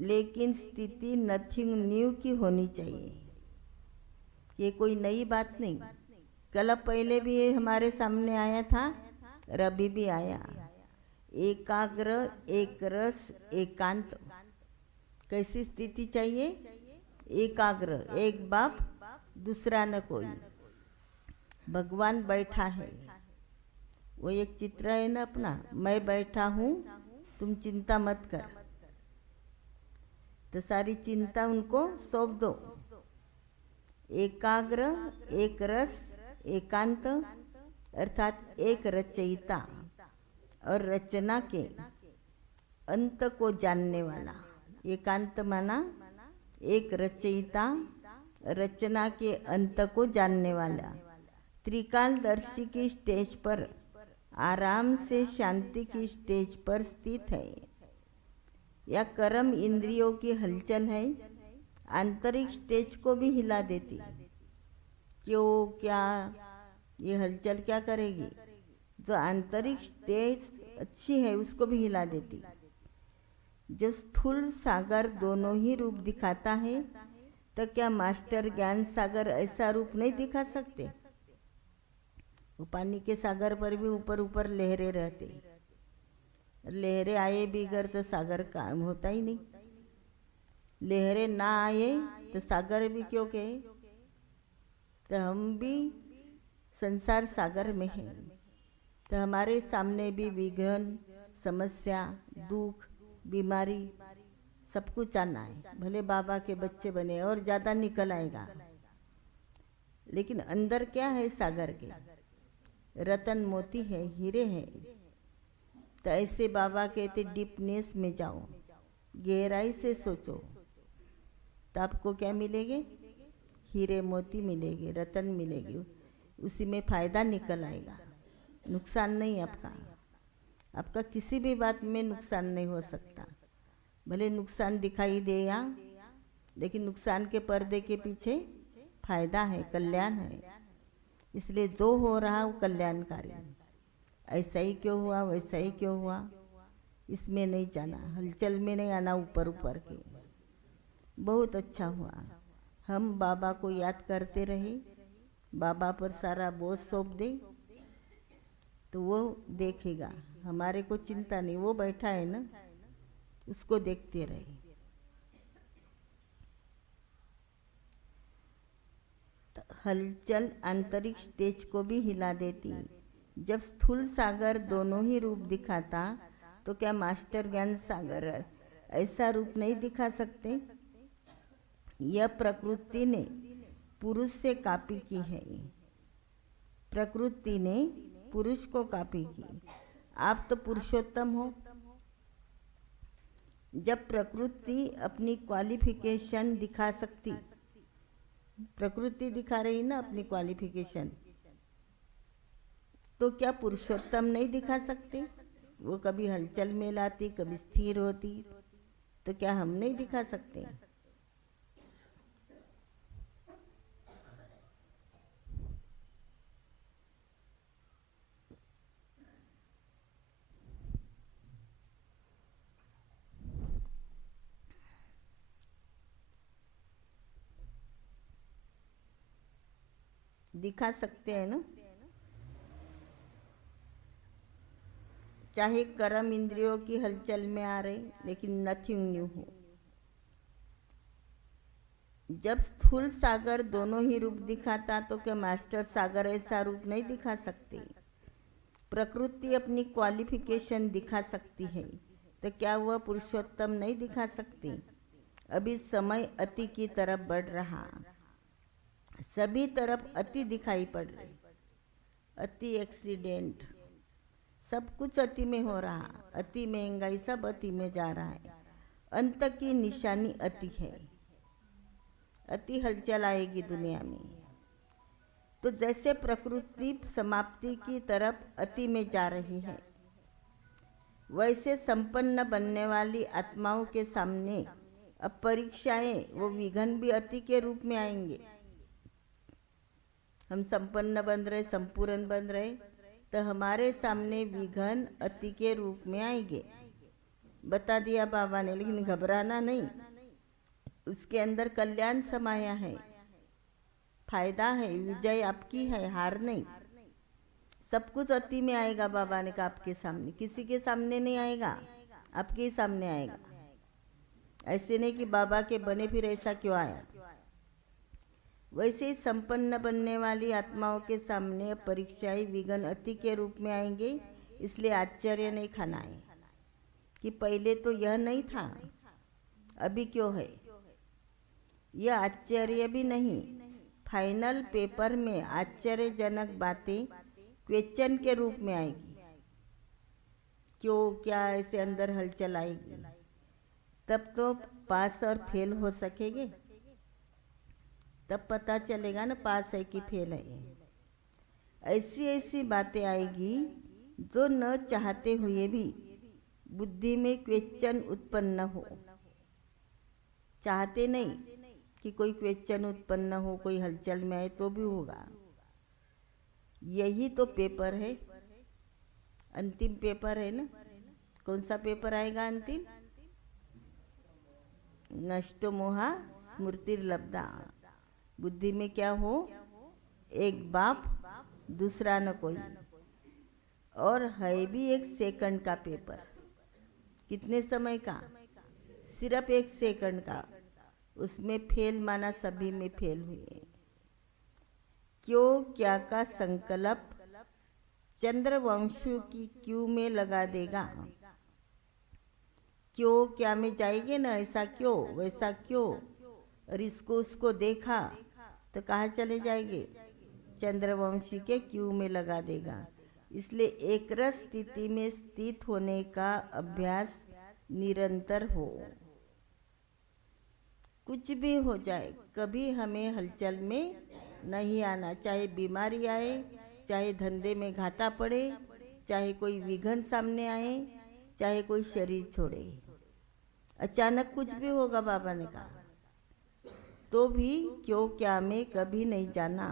लेकिन स्थिति नथिंग न्यू की होनी चाहिए। ये कोई नई बात नहीं, कल पहले भी ये हमारे सामने आया था और अभी भी आया। एकाग्र, एक रस, एकांत। कैसी स्थिति चाहिए? एकाग्र, एक बाप दूसरा न कोई, भगवान बैठा है। वो एक चित्र है ना अपना, मैं बैठा हूँ तुम चिंता मत कर, तो सारी चिंता उनको सौंप दो। एकाग्र, एक रस, एकांत, अर्थात एक रचयिता और रचना के अंत को जानने वाला। एकांत माना एक रचयिता, रचना के अंत को जानने वाला। त्रिकालदर्शी की स्टेज पर आराम से शांति की स्टेज पर स्थित है। या कर्म इंद्रियों की हलचल है, आंतरिक स्टेज को भी हिला देती। क्यों, क्या ये हलचल क्या करेगी? जो आंतरिक स्टेज अच्छी है उसको भी हिला देती। जो स्थूल सागर दोनों ही रूप दिखाता है, तो क्या मास्टर ज्ञान सागर ऐसा रूप नहीं दिखा सकते? वो पानी के सागर पर भी ऊपर ऊपर लहरें रहते, लहरें आए बिगर तो सागर काम होता ही नहीं। लहरें ना आए तो सागर भी क्यों कहे? तो हम भी संसार सागर में हैं, तो हमारे सामने भी विघ्न, समस्या, दुख, बीमारी सब कुछ आना है। भले बाबा के बच्चे बने और ज़्यादा निकल आएगा, लेकिन अंदर क्या है सागर के? रतन मोती है, हीरे हैं। तो ऐसे बाबा कहते डीपनेस में जाओ, गहराई से सोचो, तो आपको क्या मिलेंगे? हीरे मोती मिलेंगे, रतन मिलेगी। उसी में फ़ायदा निकल आएगा, नुकसान नहीं आपका। आपका किसी भी बात में नुकसान नहीं हो सकता। भले नुकसान दिखाई दे या, लेकिन नुकसान के पर्दे के पीछे फायदा है, कल्याण है। इसलिए जो हो रहा वो कल्याणकारी। ऐसा ही क्यों हुआ, वैसा ही क्यों हुआ, इसमें नहीं जाना, हलचल में नहीं आना ऊपर ऊपर के। बहुत अच्छा हुआ हम बाबा को याद करते रहे, बाबा पर सारा बोझ सौंप दे तो वो देखेगा। हमारे को चिंता नहीं, वो बैठा है ना, उसको देखते रहे। तो हलचल आंतरिक स्टेज को भी हिला देती। जब स्थूल सागर दोनों ही रूप दिखाता, तो क्या मास्टर ज्ञान सागर ऐसा रूप नहीं दिखा सकते? यह प्रकृति ने पुरुष से कॉपी की है। प्रकृति ने पुरुष को कॉपी की। आप तो पुरुषोत्तम हो। जब प्रकृति अपनी क्वालिफिकेशन दिखा सकती, प्रकृति दिखा रही ना अपनी क्वालिफिकेशन, तो क्या पुरुषोत्तम नहीं दिखा सकते? वो कभी हलचल में लाती, कभी स्थिर होती, तो क्या हम नहीं दिखा सकते? दिखा सकते हैं ना। चाहे कर्म इंद्रियों की हलचल में आ रहे, लेकिन नथिंग न्यू हो। जब स्थूल सागर दोनों ही रूप दिखाता तो क्या मास्टर सागर ऐसा रूप नहीं दिखा सकते? प्रकृति अपनी क्वालिफिकेशन दिखा सकती है, तो क्या वह पुरुषोत्तम नहीं दिखा सकती? अभी समय अति की तरफ बढ़ रहा, सभी तरफ अति दिखाई पड़ रही, अति एक्सीडेंट, सब कुछ अति में हो रहा, अति महंगाई, सब अति में जा रहा है। अंत की निशानी अति है, अति हलचल आएगी दुनिया में। तो जैसे प्रकृति समाप्ति की तरफ अति में जा रही है, वैसे संपन्न बनने वाली आत्माओं के सामने अब परीक्षाएं, वो विघ्न भी अति के रूप में आएंगे। हम संपन्न बन रहे, संपूर्ण बन रहे, तो हमारे सामने विघ्न अति के रूप में आएंगे। बता दिया बाबा ने, लेकिन घबराना नहीं, उसके अंदर कल्याण समाया है, फायदा है, विजय आपकी है, हार नहीं। सब कुछ अति में आएगा, बाबा ने कहा आपके सामने, किसी के सामने नहीं आएगा, आपके ही सामने आएगा। ऐसे नहीं कि बाबा के बने फिर ऐसा क्यों आया। वैसे ही संपन्न बनने वाली आत्माओं के सामने परीक्षाएं विघ्न अति के रूप में आएंगे। इसलिए आश्चर्य नहीं खाना है कि पहले तो यह नहीं था, अभी क्यों है। यह आश्चर्य भी नहीं, फाइनल पेपर में आश्चर्यजनक बातें क्वेश्चन के रूप में आएगी। क्यों, क्या, ऐसे अंदर हलचल आएगी, तब तो पास और फेल हो सकेंगे, तब पता चलेगा ना पास है कि फेल है। ऐसी ऐसी बातें आएगी जो न चाहते हुए भी बुद्धि में क्वेश्चन उत्पन्न हो। चाहते नहीं कि कोई क्वेश्चन उत्पन्न हो, कोई हलचल में आए, तो भी होगा। यही तो पेपर है, अंतिम पेपर है ना। कौन सा पेपर आएगा अंतिम? नष्ट मोहा स्मृतिर्लब्धा। बुद्धि में क्या हो, एक बाप दूसरा न कोई, और है भी एक सेकंड का पेपर। कितने समय का? सिर्फ एक सेकंड का। उसमें फेल माना सभी में फेल हुए। क्यों क्या का संकल्प चंद्रवंशियों की क्यों में लगा देगा। क्यों क्या में जाएंगे ना, ऐसा क्यों वैसा क्यों, और इसको उसको देखा तो कहाँ चले जाएंगे, चंद्रवंशी के क्यों में लगा देगा। इसलिए एक रस स्थिति में स्थित होने का अभ्यास निरंतर हो। कुछ भी हो जाए, कभी हमें हलचल में नहीं आना। चाहे बीमारी आए, चाहे धंधे में घाटा पड़े, चाहे कोई विघ्न सामने आए, चाहे कोई शरीर छोड़े, अचानक कुछ भी होगा, बाबा ने कहा, तो भी क्यों क्या में कभी नहीं जाना।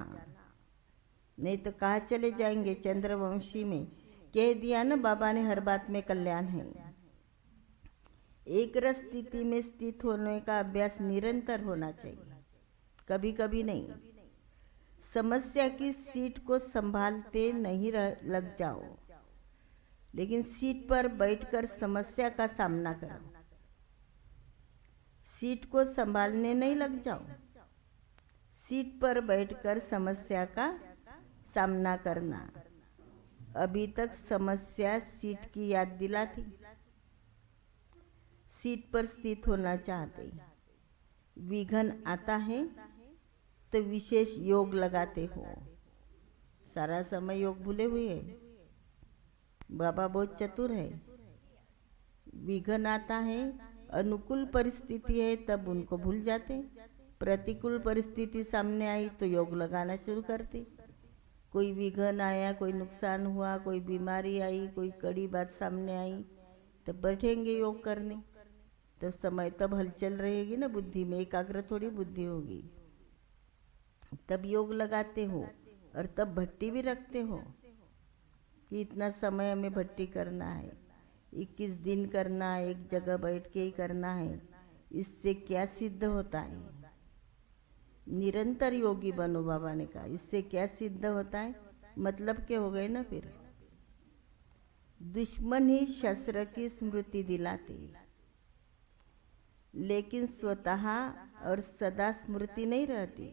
नहीं तो कहाँ चले जाएंगे, चंद्रवंशी में। कह दिया ना बाबा ने, हर बात में कल्याण है। एक रस स्थिति में स्थित होने का अभ्यास निरंतर होना चाहिए, कभी कभी नहीं। समस्या की सीट को संभालते नहीं लग जाओ, लेकिन सीट पर बैठकर समस्या का सामना करो। सीट को संभालने नहीं लग जाओ, सीट पर बैठकर समस्या का सामना करना। अभी तक समस्या सीट की याद दिलाती, सीट पर स्थित होना चाहते। विघ्न आता है तो विशेष योग लगाते हो। सारा समय योग भूले हुए है। बाबा बहुत चतुर है। विघ्न आता है, अनुकूल परिस्थिति है तब उनको भूल जाते, प्रतिकूल परिस्थिति सामने आई तो योग लगाना शुरू करते। कोई विघ्न आया, कोई नुकसान हुआ, कोई बीमारी आई, कोई कड़ी बात सामने आई, तब बैठेंगे योग करने। तो समय तब हलचल रहेगी ना बुद्धि में, एकाग्र थोड़ी बुद्धि होगी। तब योग लगाते हो और तब भट्टी भी रखते हो कि इतना समय हमें भट्टी करना है, 21 दिन करना है, एक जगह बैठ के ही करना है। इससे क्या सिद्ध होता है? निरंतर योगी बनो, बाबा ने कहा। इससे क्या सिद्ध होता है? मतलब क्या हो गए ना फिर। दुश्मन ही शस्त्र की स्मृति दिलाते, लेकिन स्वतः और सदा स्मृति नहीं रहती।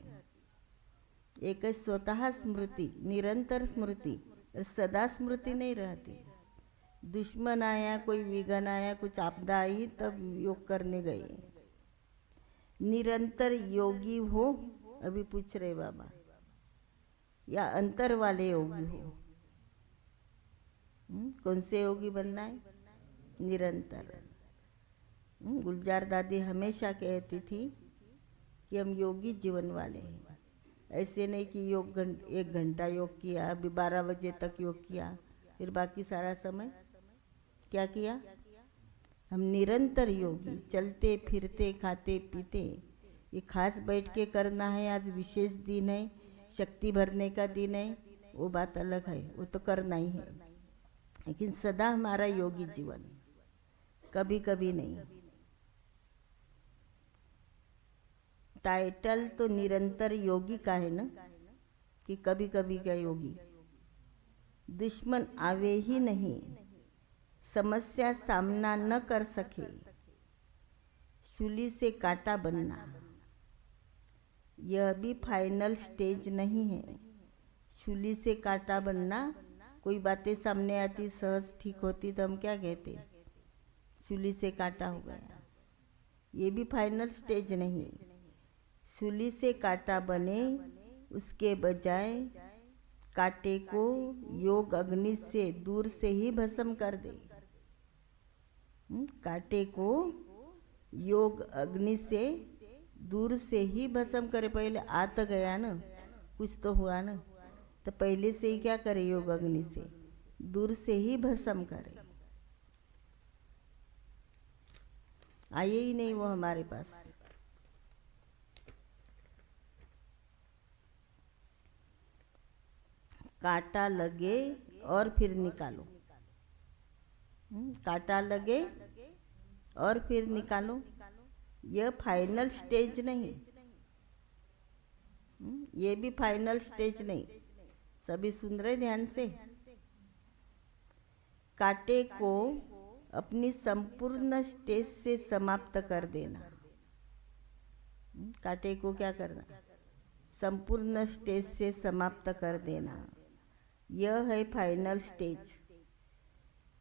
एक स्वतः स्मृति, निरंतर स्मृति, और सदा स्मृति नहीं रहती। दुश्मन आया, कोई विघन आया, कुछ आपदा आई, तब योग करने गए। निरंतर योगी हो, अभी पूछ रहे बाबा, या अंतर वाले योगी हो? कौन से योगी बनना है? निरंतर। गुलजार दादी हमेशा कहती थी कि हम योगी जीवन वाले हैं। ऐसे नहीं कि योग 1 घंटा योग किया, अभी 12 बजे तक योग किया, फिर बाकी सारा समय क्या किया? हम निरंतर योगी, चलते फिरते खाते पीते। ये खास बैठ के करना है, आज विशेष दिन है, शक्ति भरने का दिन है, वो बात अलग है, वो तो करना ही है। लेकिन सदा हमारा योगी जीवन, कभी कभी नहीं। टाइटल तो निरंतर योगी का है ना, कि कभी कभी का योगी। दुश्मन आवे ही नहीं, समस्या सामना न कर सके, शूली से कांटा बनना, यह भी फाइनल स्टेज नहीं है। शूली से कांटा बनना, कोई बातें सामने आती सहज ठीक होती तो हम क्या कहते? शूली से कांटा हो गया। ये भी फाइनल स्टेज नहीं। शूली से कांटा बने, उसके बजाय कांटे को योग अग्नि से दूर से ही भस्म कर दे। कांटे को योग अग्नि से दूर से ही भस्म करे। पहले आ तो गया ना, कुछ तो हुआ ना, तो पहले से ही क्या करे? योग अग्नि से दूर से ही भस्म करे। आए ही नहीं वो हमारे पास। कांटा लगे और फिर निकालो। कांटा लगे और फिर निकालो, यह फाइनल स्टेज नहीं। ये भी फाइनल स्टेज नहीं। सभी सुन रहे ध्यान से? कांटे को अपनी संपूर्ण स्टेज से समाप्त कर देना। कांटे को क्या करना? संपूर्ण स्टेज से समाप्त कर देना, यह है फाइनल स्टेज।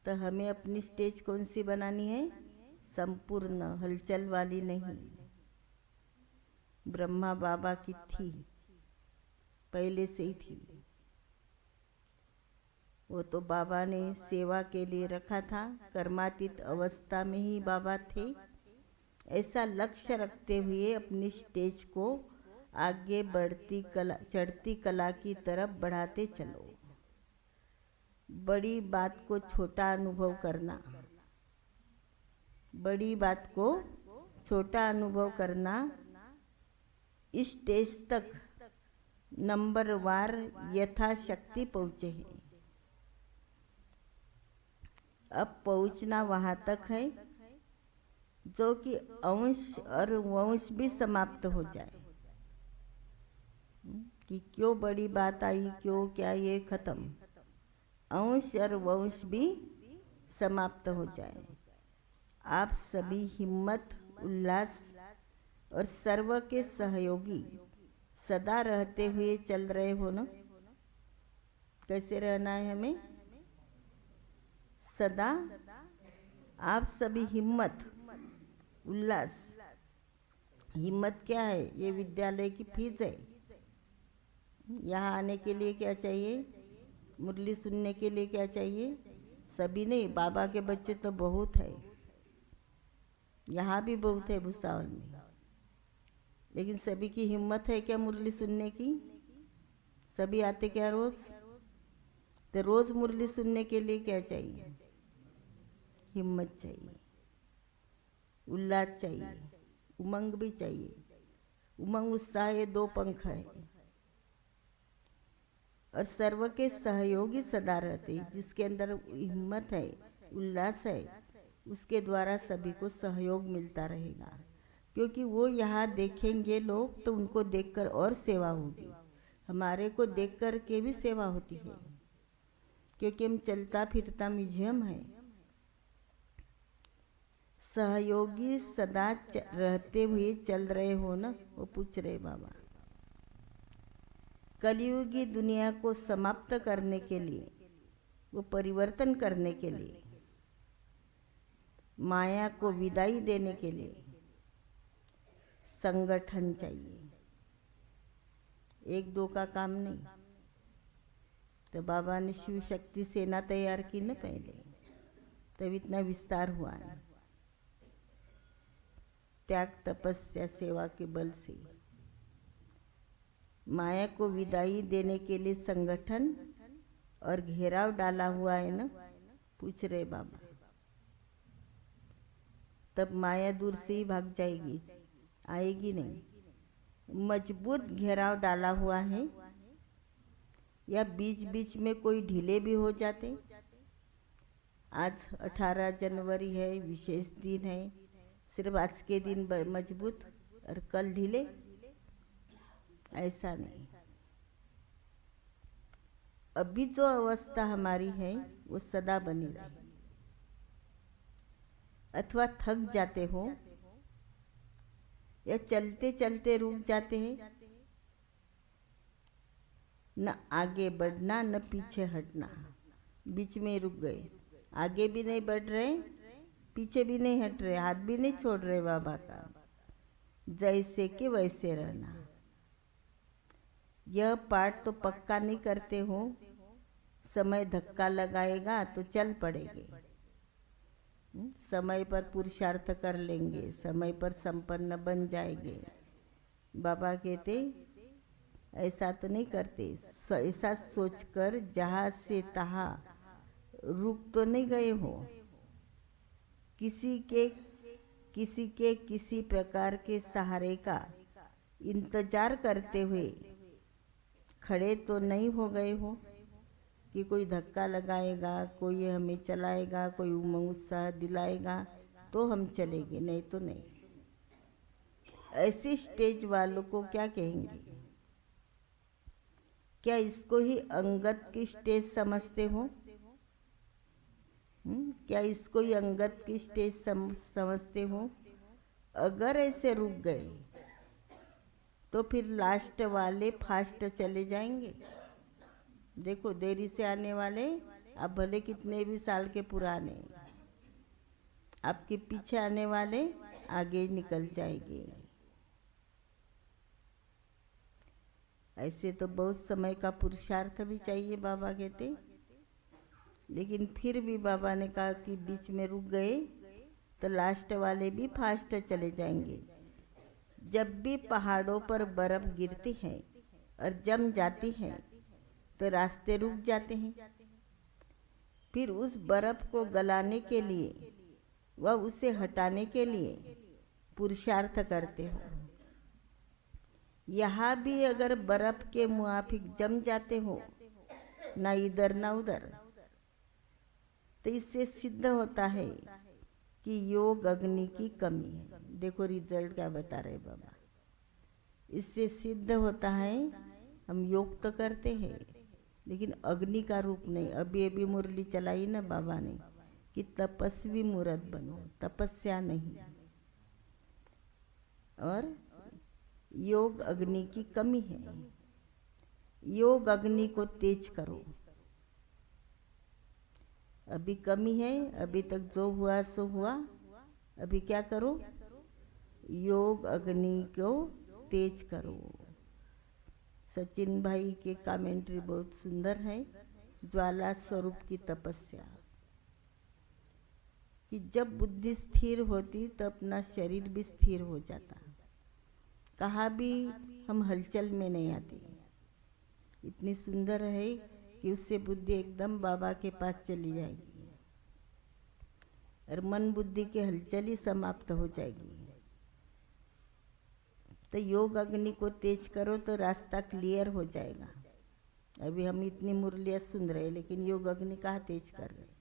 तो हमें अपनी स्टेज कौन सी बनानी है? संपूर्ण, हलचल वाली नहीं। ब्रह्मा बाबा की थी, पहले से ही थी। वो तो बाबा ने सेवा के लिए रखा था, कर्मातीत अवस्था में ही बाबा थे। ऐसा लक्ष्य रखते हुए अपनी स्टेज को आगे बढ़ती कला, चढ़ती कला की तरफ बढ़ाते चलो। बड़ी बात को छोटा अनुभव करना, बड़ी बात को छोटा अनुभव करना, इस स्टेज तक नंबरवार यथाशक्ति पहुँचे हैं। अब पहुँचना वहाँ तक है जो कि अंश और वंश भी समाप्त हो जाए। कि क्यों बड़ी बात आई, क्यों क्या, ये खत्म। अंश और वंश भी समाप्त हो जाए। आप सभी हिम्मत, उल्लास और सर्व के सहयोगी सदा रहते हुए चल रहे हो ना? कैसे रहना है हमें? सदा आप सभी हिम्मत, उल्लास। हिम्मत क्या है? ये विद्यालय की फीस है। यहाँ आने के लिए क्या चाहिए? मुरली सुनने के लिए क्या चाहिए? सभी नहीं, बाबा के बच्चे तो बहुत है, यहाँ भी बहुत है भुसावल में। लेकिन सभी की हिम्मत है क्या मुरली सुनने की? सभी आते क्या रोज? तो रोज मुरली सुनने के लिए क्या चाहिए? हिम्मत चाहिए, उल्लास चाहिए, उमंग भी चाहिए। उमंग, उत्साह, ये 2 पंख है। और सर्व के सहयोगी सदा रहते, जिसके अंदर हिम्मत है, उल्लास है, उसके द्वारा सभी को सहयोग मिलता रहेगा। क्योंकि वो यहाँ देखेंगे लोग तो उनको देखकर और सेवा होगी। हमारे को देख कर के भी सेवा होती है, क्योंकि हम चलता फिरता म्यूजियम है। सहयोगी सदा रहते हुए चल रहे हो ना, वो पूछ रहे बाबा। कलयुगी दुनिया को समाप्त करने के लिए, वो परिवर्तन करने के लिए, माया को विदाई देने के लिए संगठन चाहिए, एक दो का काम नहीं। तो बाबा ने शिव शक्ति सेना तैयार की ना पहले, तब इतना विस्तार हुआ है। त्याग तपस्या सेवा के बल से माया को विदाई देने के लिए संगठन और घेराव डाला हुआ है ना, पूछ रहे बाबा। तब माया दूर से ही भाग जाएगी, आएगी नहीं। मजबूत घेराव डाला हुआ है, या बीच बीच में कोई ढीले भी हो जाते। आज 18 जनवरी है, विशेष दिन है, सिर्फ आज के दिन मजबूत और कल ढीले, ऐसा नहीं। अभी जो अवस्था हमारी है वो सदा बनी रहे। अथवा थक जाते हो या चलते चलते रुक जाते हैं, न आगे बढ़ना न पीछे हटना, बीच में रुक गए। आगे भी नहीं बढ़ रहे, पीछे भी नहीं हट रहे, हाथ भी नहीं छोड़ रहे बाबा का। जैसे कि वैसे रहना। यह पाठ तो पक्का नहीं करते हो, समय धक्का लगाएगा तो चल पड़ेंगे। समय पर पुरुषार्थ कर लेंगे, समय पर संपन्न बन जाएंगे। बाबा कहते ऐसा तो नहीं करते। ऐसा सोचकर जहाँ से तहाँ रुक तो नहीं गए हो। किसी के किसी प्रकार के सहारे का इंतजार करते हुए खड़े तो नहीं हो गए हो कि कोई धक्का लगाएगा, कोई हमें चलाएगा, कोई उमंग उत्साह दिलाएगा तो हम चलेंगे, नहीं तो नहीं। ऐसी स्टेज वालों को क्या कहेंगे? क्या इसको ही अंगत की स्टेज समझते हो? क्या इसको ही अंगत की स्टेज समझते हो? अगर ऐसे रुक गए तो फिर लास्ट वाले फास्ट चले जाएंगे। देखो, देरी से आने वाले, अब भले कितने भी साल के पुराने, आपके पीछे आने वाले आगे निकल जाएंगे। ऐसे तो बहुत समय का पुरुषार्थ भी चाहिए बाबा कहते। लेकिन फिर भी बाबा ने कहा कि बीच में रुक गए तो लास्ट वाले भी फास्ट चले जाएंगे। जब भी पहाड़ों पर बर्फ गिरती है और जम जाती है तो रास्ते रुक जाते हैं। फिर उस बर्फ को गलाने के लिए व उसे हटाने के लिए पुरुषार्थ करते हो। यहाँ भी अगर बर्फ के मुआफिक जम जाते हो, ना इधर ना उधर, तो इससे सिद्ध होता है कि योग अग्नि की कमी है। देखो रिजल्ट क्या बता रहे बाबा। इससे सिद्ध होता है हम योग तो करते हैं लेकिन अग्नि का रूप नहीं। अभी अभी मुरली चलाई ना बाबा ने कि तपस्वी मूर्त बनो, तपस्या नहीं। और योग अग्नि की कमी है। योग अग्नि को तेज करो। अभी कमी है, अभी तक जो हुआ सो हुआ। अभी क्या करो? योग अग्नि को तेज करो। सचिन भाई के कमेंट्री बहुत सुंदर है। ज्वाला स्वरूप की तपस्या, कि जब बुद्धि स्थिर होती तो अपना शरीर भी स्थिर हो जाता। कहाँ भी हम हलचल में नहीं आते। इतनी सुंदर है कि उससे बुद्धि एकदम बाबा के पास चली जाएगी और मन बुद्धि की हलचल ही समाप्त हो जाएगी। तो योग अग्नि को तेज करो तो रास्ता क्लियर हो जाएगा। अभी हम इतनी मुरलियाँ सुन रहे लेकिन योग अग्नि कहाँ तेज कर रहे?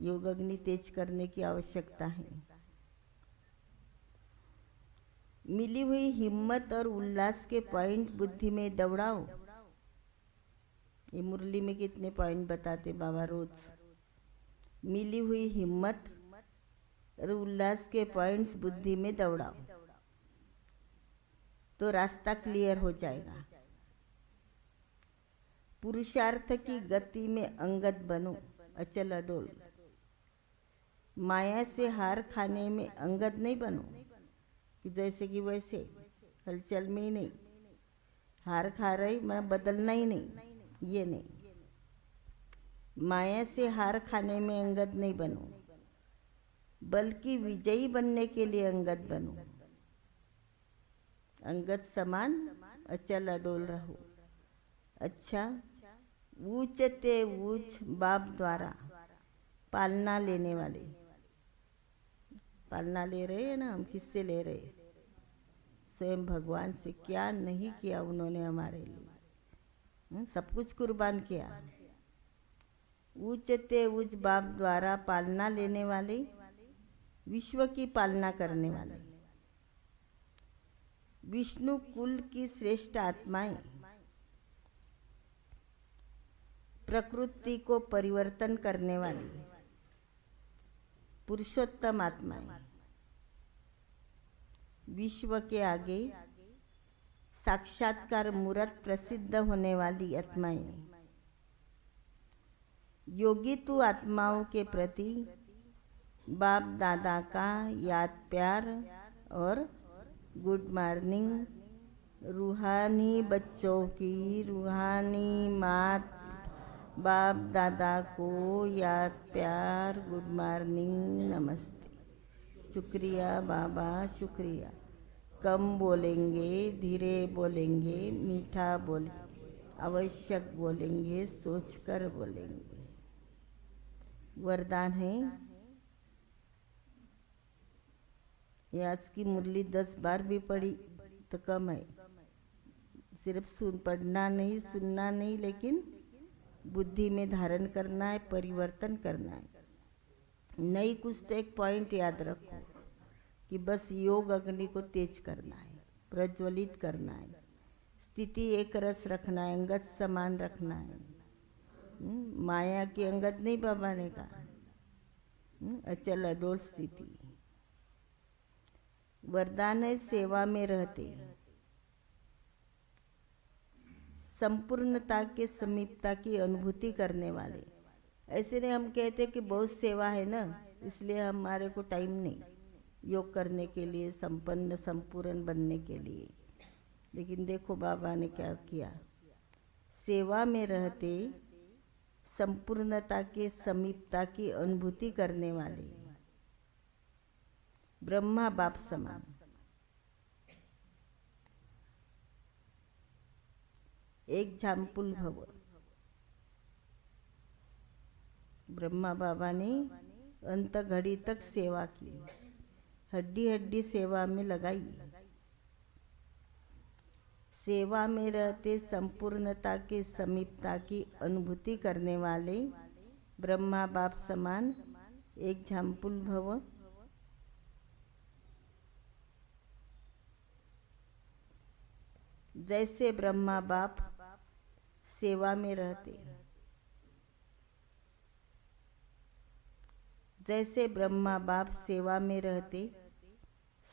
योग अग्नि तेज करने की आवश्यकता है। मिली हुई हिम्मत और उल्लास के पॉइंट बुद्धि में दौड़ाओ। ये मुरली में कितने पॉइंट बताते बाबा रोज। मिली हुई हिम्मत और उल्लास के पॉइंट्स बुद्धि में दौड़ाओ तो रास्ता क्लियर हो जाएगा। पुरुषार्थ की गति में अंगद बनो, अचल अडोल। माया से हार खाने में अंगद नहीं बनो कि जैसे कि वैसे हलचल में ही नहीं, हार खा रही मैं बदलना ही नहीं, ये नहीं। माया से हार खाने में अंगद नहीं बनो, बल्कि विजयी बनने के लिए अंगद बनो। अंगद समान अचल अडोल रहो। अच्छा, ऊंच ते ऊंच बाप द्वारा पालना लेने वाले, पालना ले रहे हैं ना हम, किससे ले रहे? स्वयं भगवान से। क्या नहीं किया उन्होंने हमारे लिए, सब कुछ कुर्बान किया। ऊंचते उच्च बाप द्वारा पालना लेने वाले, विश्व की पालना करने वाले, विष्णु कुल की श्रेष्ठ आत्माएं, प्रकृति को परिवर्तन करने वाली पुरुषोत्तम आत्माएं, विश्व के आगे साक्षात्कार मूर्त प्रसिद्ध होने वाली आत्माएं, योगी तू आत्माओं के प्रति बाप दादा का याद प्यार और गुड मॉर्निंग। रूहानी बच्चों की रूहानी मात बाप दादा को याद प्यार गुड मॉर्निंग नमस्ते। शुक्रिया बाबा, शुक्रिया। कम बोलेंगे, धीरे बोलेंगे, मीठा बोलेंगे, आवश्यक बोलेंगे, सोचकर बोलेंगे। वरदान है, ये आज की मुरली 10 बार भी पढ़ी तो कम है। सिर्फ पढ़ना नहीं, सुनना नहीं, लेकिन बुद्धि में धारण करना है, परिवर्तन करना है। नहीं कुछ तो एक पॉइंट याद रखो कि बस योग अग्नि को तेज करना है, प्रज्वलित करना है, स्थिति एक रस रखना है, अंगद समान रखना है। माया की अंगद नहीं बाबा ने कहा, अचल अडोल स्थिति। वरदान है, सेवा में रहते संपूर्णता के समीपता की अनुभूति करने वाले। ऐसे नहीं हम कहते कि बहुत सेवा है ना, इसलिए हमारे को टाइम नहीं योग करने के लिए, संपन्न संपूर्ण बनने के लिए। लेकिन देखो बाबा ने क्या किया, सेवा में रहते संपूर्णता के समीपता की अनुभूति करने वाले ब्रह्मा बाप समान। एक झामपुल भव। ब्रह्मा बाबा ने अंत घड़ी तक सेवा की, हड्डी हड्डी सेवा में लगाई। सेवा में रहते संपूर्णता के समीपता की अनुभूति करने वाले ब्रह्मा बाप समान एक झामपुल भव। जैसे ब्रह्मा बाप सेवा में रहते, जैसे ब्रह्मा बाप सेवा में रहते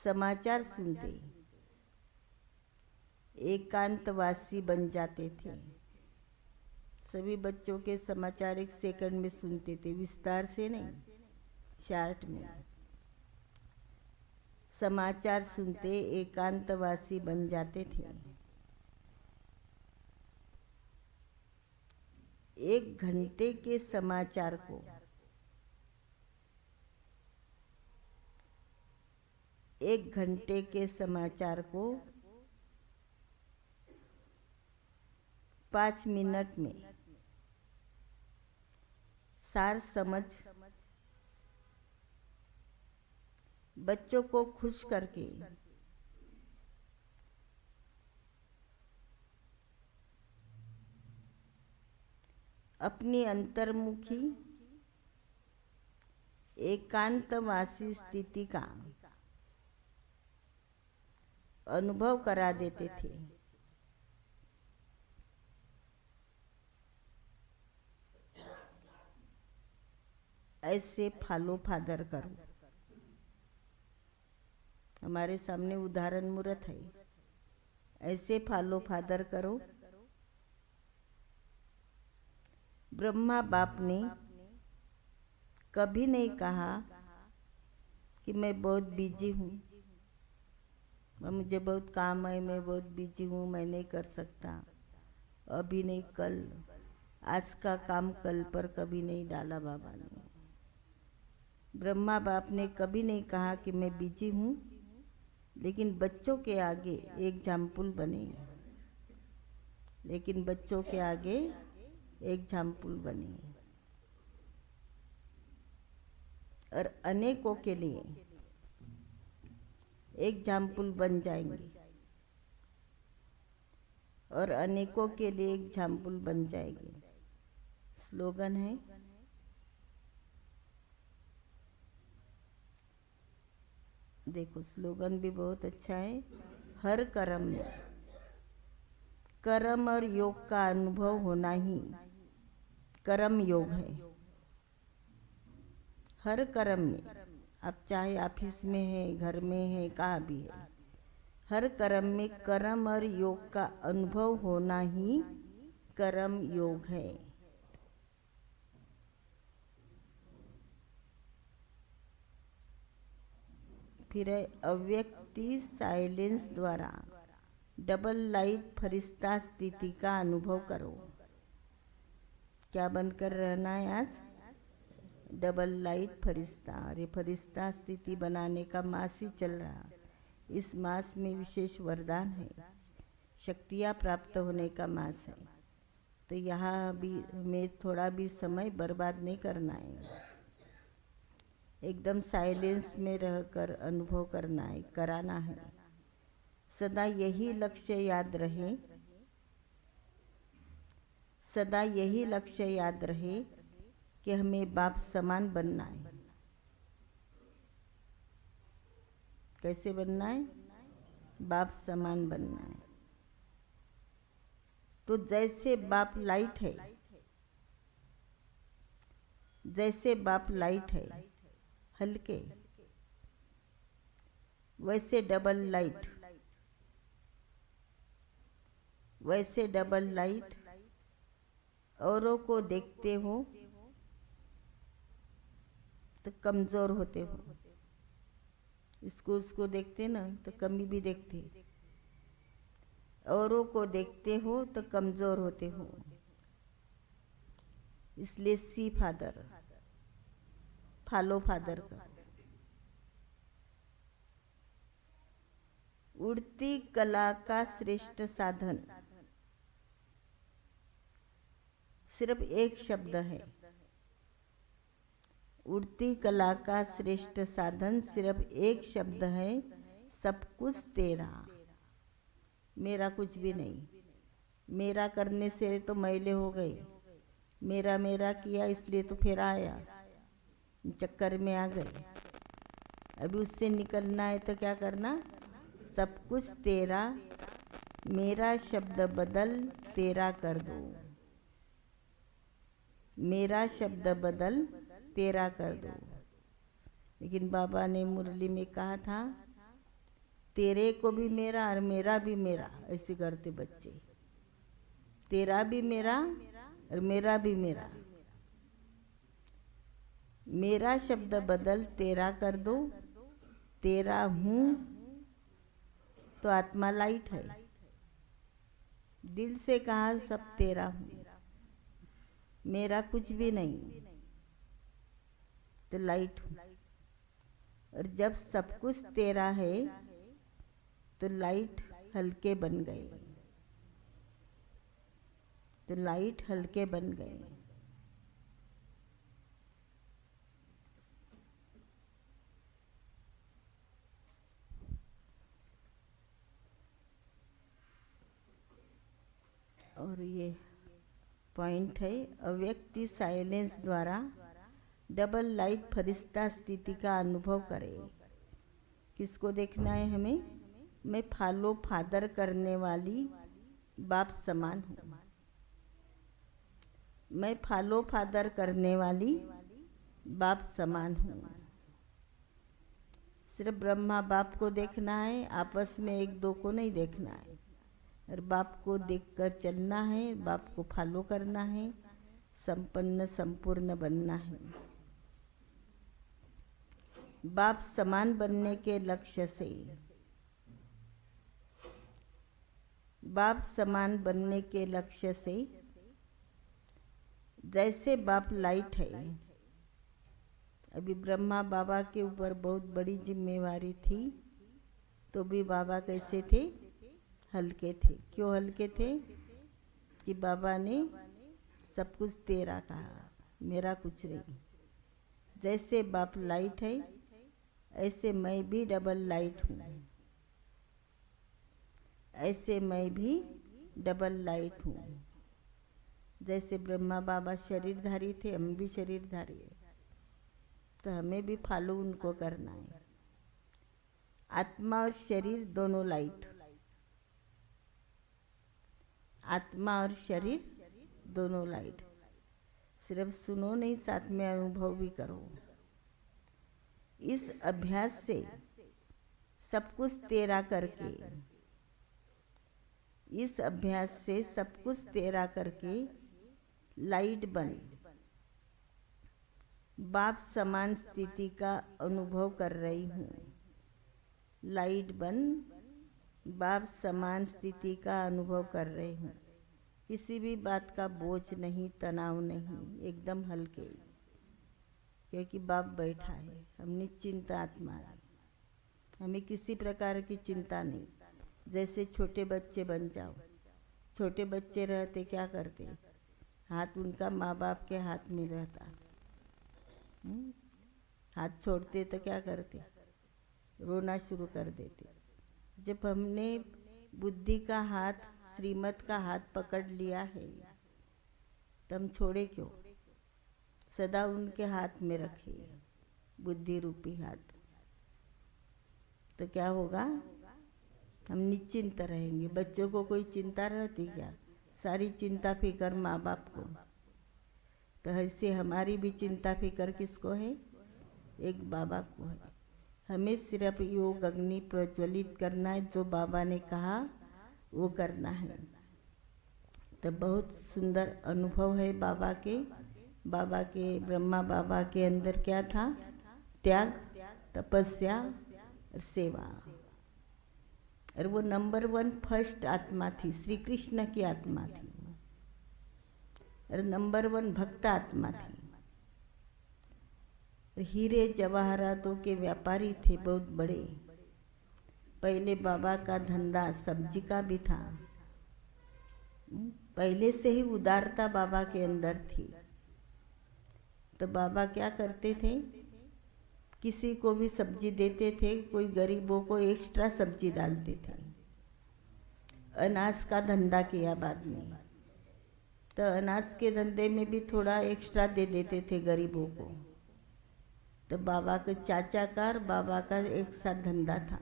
समाचार सुनते, एकांतवासी बन जाते थे। सभी बच्चों के समाचार 1 सेकंड में सुनते थे, विस्तार से नहीं, शार्ट में। समाचार सुनते एकांतवासी बन जाते थे। 1 घंटे के समाचार को 1 घंटे के समाचार को 5 मिनट में सार समझ बच्चों को खुश करके अपनी अंतर्मुखी एकांतवासी स्थिति का अनुभव करा देते थे। ऐसे फॉलो फादर करो। हमारे सामने उदाहरण मूर्त है। ऐसे फॉलो फादर करो। ब्रह्मा बाप ने कभी नहीं कहा कि मैं बहुत बिजी हूँ, मुझे बहुत काम है, मैं बहुत बिजी हूँ, मैं नहीं कर सकता, अभी नहीं कल, आज का काम कल पर कभी नहीं डाला बाबा ने। ब्रह्मा बाप ने कभी नहीं कहा कि मैं बिजी हूँ, लेकिन बच्चों के आगे एग्जाम्पल बने, लेकिन बच्चों के आगे एग्जाम्पल बने और अनेकों के लिए एग्जाम्पल बन जाएंगे और अनेकों के लिए एग्जाम्पल बन जाएंगे। स्लोगन है, देखो स्लोगन भी बहुत अच्छा है। हर कर्म में कर्म और योग का अनुभव होना ही कर्म योग है। हर कर्म में, आप चाहे ऑफिस में है, घर में है, कहाँ भी है, हर कर्म में कर्म और योग का अनुभव होना ही कर्म योग है। फिर है अव्यक्ति साइलेंस द्वारा डबल लाइट फरिश्ता स्थिति का अनुभव करो। क्या बनकर रहना है आज? डबल लाइट फरिश्ता। और ये फरिश्ता स्थिति बनाने का मास ही चल रहा। इस मास में विशेष वरदान है, शक्तियाँ प्राप्त होने का मास है। तो यहाँ भी हमें थोड़ा भी समय बर्बाद नहीं करना है, एकदम साइलेंस में रहकर अनुभव करना है, कराना है। सदा यही लक्ष्य याद रहे, सदा यही लक्ष्य याद रहे कि हमें बाप समान बनना है। कैसे बनना है? बाप समान बनना है। तो जैसे बाप लाइट है, जैसे बाप लाइट है हल्के, वैसे डबल लाइट, वैसे डबल लाइट औरों को देखते हो तो कमज़ोर होते हो। इसको उसको देखते ना तो कमी भी देखते, औरों को देखते हो तो कमज़ोर होते हो। इसलिए सी फादर, फॉलो फादर का। उड़ती कला का श्रेष्ठ साधन सिर्फ एक शब्द है। उड़ती कला का श्रेष्ठ साधन सिर्फ एक शब्द है, सब कुछ तेरा। मेरा कुछ भी नहीं। मेरा करने से तो मैले हो गए, मेरा मेरा किया इसलिए तो फिर आया, चक्कर में आ गए। अभी उससे निकलना है तो क्या करना? सब कुछ तेरा, मेरा शब्द बदल तेरा कर दो, मेरा शब्द बदल तेरा कर दो। लेकिन बाबा ने मुरली में कहा था, तेरे को भी मेरा और मेरा भी मेरा। ऐसे करते बच्चे, तेरा भी मेरा और मेरा भी मेरा। मेरा शब्द बदल तेरा कर दो, तेरा हूँ तो आत्मा लाइट है। दिल से कहा सब तेरा हूँ, मेरा कुछ भी नहीं, तो लाइट हूँ। और जब सब कुछ तेरा है तो लाइट हल्के बन गए, तो लाइट हल्के बन गए। और ये पॉइंट है, अव्यक्ति साइलेंस द्वारा डबल लाइट फरिश्ता स्थिति का अनुभव करे। किसको देखना है हमें? मैं फॉलो फादर करने वाली बाप समान हूँ। मैं फॉलो फादर करने वाली बाप समान हूँ। सिर्फ ब्रह्मा बाप को देखना है, आपस में एक दो को नहीं देखना है। और बाप को देखकर चलना है, बाप को फॉलो करना है, संपन्न संपूर्ण बनना है। बाप समान बनने के लक्ष्य से, बाप समान बनने के लक्ष्य से, जैसे बाप लाइट है, अभी ब्रह्मा बाबा के ऊपर बहुत बड़ी जिम्मेवारी थी, तो भी बाबा कैसे थे? हल्के थे। क्यों हल्के थे? कि बाबा ने सब कुछ तेरा कहा, मेरा कुछ नहीं। जैसे बाप लाइट है, ऐसे मैं भी डबल लाइट हूँ, ऐसे मैं भी डबल लाइट हूँ। जैसे ब्रह्मा बाबा शरीरधारी थे, हम भी शरीरधारी है, तो हमें भी फॉलो उनको करना है। आत्मा और शरीर दोनों लाइट, आत्मा और शरीर दोनों लाइट। सिर्फ सुनो नहीं, साथ में अनुभव भी करो। इस अभ्यास से सब कुछ तेरा करके, इस अभ्यास से सब कुछ तेरा करके लाइट बन, बाप समान स्थिति का अनुभव कर रही हूँ। लाइट बन, बाप समान स्थिति का अनुभव कर रही हूँ। किसी भी बात का बोझ नहीं, तनाव नहीं, एकदम हल्के, क्योंकि बाप बैठा है। हम निश्चिंत आत्मा है, हमें किसी प्रकार की चिंता नहीं। जैसे छोटे बच्चे बन जाओ। छोटे बच्चे रहते क्या करते? हाथ उनका माँ बाप के हाथ में रहता, हाथ छोड़ते तो क्या करते? रोना शुरू कर देते। जब हमने बुद्धि का हाथ, श्रीमत का हाथ पकड़ लिया है, तो हम छोड़े क्यों? सदा उनके हाथ में रखे, बुद्धि रूपी हाथ। तो क्या होगा? हम निश्चिंत रहेंगे। बच्चों को कोई चिंता रहती क्या? सारी चिंता फिकर माँ बाप को। तो ऐसे हमारी भी चिंता फिकर किसको है? एक बाबा को है। हमें सिर्फ योग अग्नि प्रज्वलित करना है, जो बाबा ने कहा वो करना है। तो बहुत सुंदर अनुभव है बाबा के। बाबा के, ब्रह्मा बाबा के अंदर क्या था? त्याग, तपस्या और सेवा। और वो नंबर 1 फर्स्ट आत्मा थी, श्री कृष्ण की आत्मा थी। और नंबर 1 भक्त आत्मा थी। हीरे जवाहरातों के व्यापारी थे, बहुत बड़े। पहले बाबा का धंधा सब्जी का भी था। पहले से ही उदारता बाबा के अंदर थी। तो बाबा क्या करते थे? किसी को भी सब्जी देते थे, कोई गरीबों को एक्स्ट्रा सब्जी डालते थे। अनाज का धंधा किया बाद में, तो अनाज के धंधे में भी थोड़ा एक्स्ट्रा दे देते थे गरीबों को। तो बाबा के चाचा का और बाबा का एक साथ धंधा था।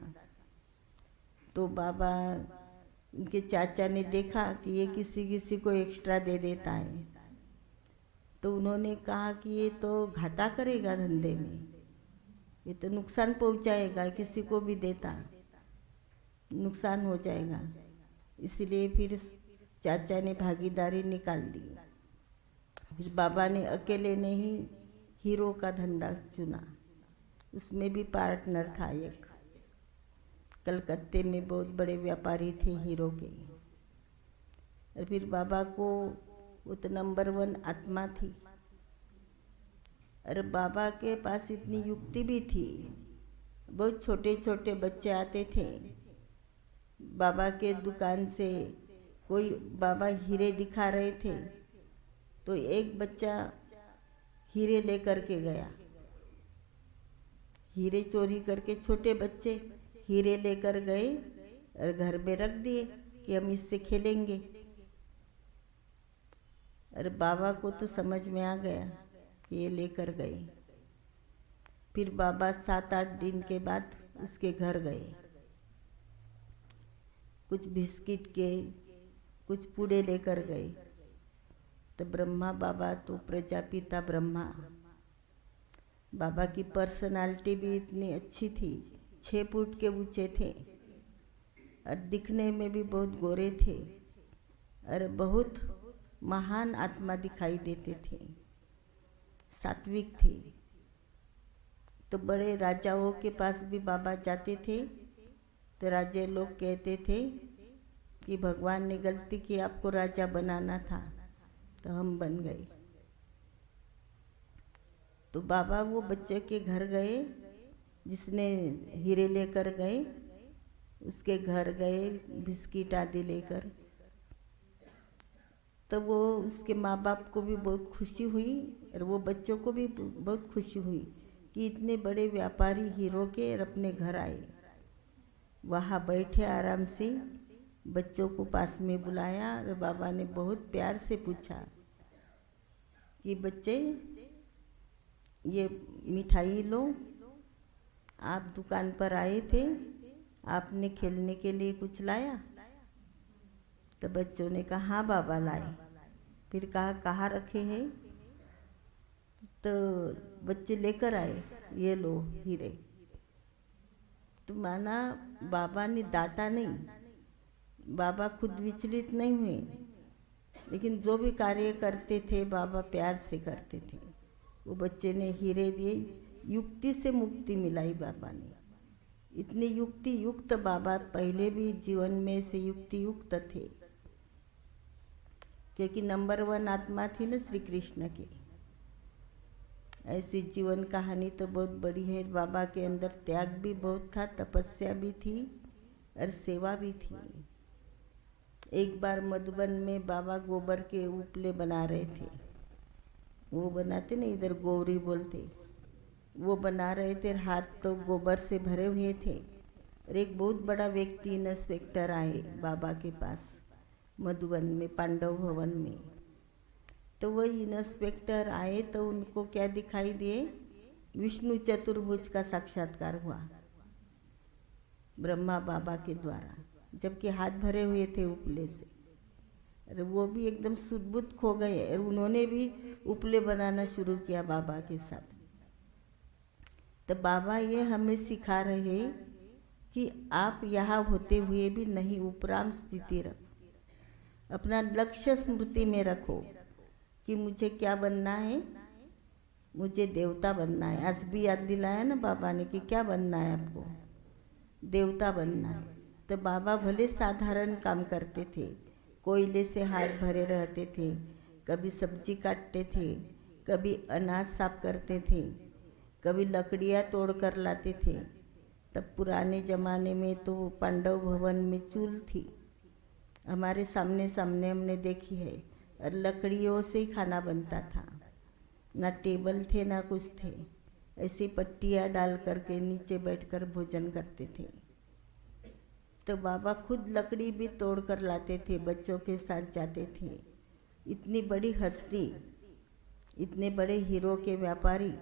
तो बाबा, उनके चाचा ने देखा कि ये किसी किसी को एक्स्ट्रा दे देता है, तो उन्होंने कहा कि ये तो घाटा करेगा धंधे में, ये तो नुकसान पहुंचाएगा, किसी को भी देता नुकसान हो जाएगा। इसलिए फिर चाचा ने भागीदारी निकाल दी। फिर बाबा ने अकेले ने ही हीरो का धंधा चुना। उसमें भी पार्टनर था एक। कलकत्ते में बहुत बड़े व्यापारी थे हीरो के। और फिर बाबा को वो तो नंबर 1 आत्मा थी। और बाबा के पास इतनी युक्ति भी थी। बहुत छोटे छोटे बच्चे आते थे बाबा के दुकान से। कोई बाबा हीरे दिखा रहे थे, तो एक बच्चा हीरे लेकर के गया। हीरे चोरी करके छोटे बच्चे हीरे लेकर गए और घर में रख दिए कि हम इससे खेलेंगे। और बाबा को तो समझ में आ गया कि ये लेकर गए। फिर बाबा 7-8 दिन के बाद उसके घर गए। कुछ बिस्किट के, कुछ पूड़े लेकर गए। तो ब्रह्मा बाबा तो प्रजापिता ब्रह्मा, बाबा की पर्सनालिटी भी इतनी अच्छी थी 6 फुट के ऊंचे थे और दिखने में भी बहुत गोरे थे और बहुत महान आत्मा दिखाई देते थे, सात्विक थे। तो बड़े राजाओं के पास भी बाबा जाते थे तो राजे लोग कहते थे कि भगवान ने गलती की, आपको राजा बनाना था, तो हम बन गए। तो बाबा वो बच्चे के घर गए, जिसने हीरे लेकर गए उसके घर गए, बिस्किट आदि लेकर। तो वो उसके माँ बाप को भी बहुत खुशी हुई और वो बच्चों को भी बहुत खुशी हुई कि इतने बड़े व्यापारी हीरो के और अपने घर आए। वहाँ बैठे आराम से, बच्चों को पास में बुलाया और बाबा ने बहुत प्यार से पूछा कि बच्चे ये मिठाई लो, आप दुकान पर आए थे, आपने खेलने के लिए कुछ लाया? तो बच्चों ने कहा हाँ बाबा लाए। फिर कहा कहाँ रखे हैं? तो बच्चे लेकर आए, ये लो हीरे। तो माना बाबा ने डांटा नहीं, बाबा खुद विचलित नहीं हुए, लेकिन जो भी कार्य करते थे बाबा प्यार से करते थे। वो बच्चे ने हीरे दिए, युक्ति से मुक्ति मिलाई बाबा ने। इतने युक्ति युक्त बाबा पहले भी जीवन में से युक्ति युक्त थे, क्योंकि नंबर 1 आत्मा थी न श्री कृष्ण की। ऐसी जीवन कहानी तो बहुत बड़ी है। बाबा के अंदर त्याग भी बहुत था, तपस्या भी थी और सेवा भी थी। एक बार मधुबन में बाबा गोबर के उपले बना रहे थे, वो बनाते ना, इधर गौरी बोलते, वो बना रहे थे, हाथ तो गोबर से भरे हुए थे। और एक बहुत बड़ा व्यक्ति इंस्पेक्टर आए बाबा के पास मधुबन में, पांडव भवन में। तो वही इंस्पेक्टर आए तो उनको क्या दिखाई दिए? विष्णु चतुर्भुज का साक्षात्कार हुआ ब्रह्मा बाबा के द्वारा, जबकि हाथ भरे हुए थे उपले से। और वो भी एकदम सुदबुद खो गए और उन्होंने भी उपले बनाना शुरू किया बाबा के साथ। तो बाबा ये हमें सिखा रहे कि आप यहाँ होते हुए भी नहीं, उपराम स्थिति रखो, अपना लक्ष्य स्मृति में रखो कि मुझे क्या बनना है, मुझे देवता बनना है। आज भी याद दिलाया ना बाबा ने कि क्या बनना है आपको, देवता बनना है। तो बाबा भले साधारण काम करते थे, कोयले से हाथ भरे रहते थे, कभी सब्जी काटते थे, कभी अनाज साफ करते थे, कभी लकड़ियाँ तोड़ कर लाते थे। तब पुराने ज़माने में तो पांडव भवन में चूल थी, हमारे सामने सामने हमने देखी है, और लकड़ियों से ही खाना बनता था, ना टेबल थे ना कुछ थे। ऐसी पट्टियाँ डाल करके नीचे बैठकर भोजन करते थे। तो बाबा खुद लकड़ी भी तोड़ कर लाते थे, बच्चों के साथ जाते थे। इतनी बड़ी हस्ती, इतने बड़े हीरो के व्यापारी,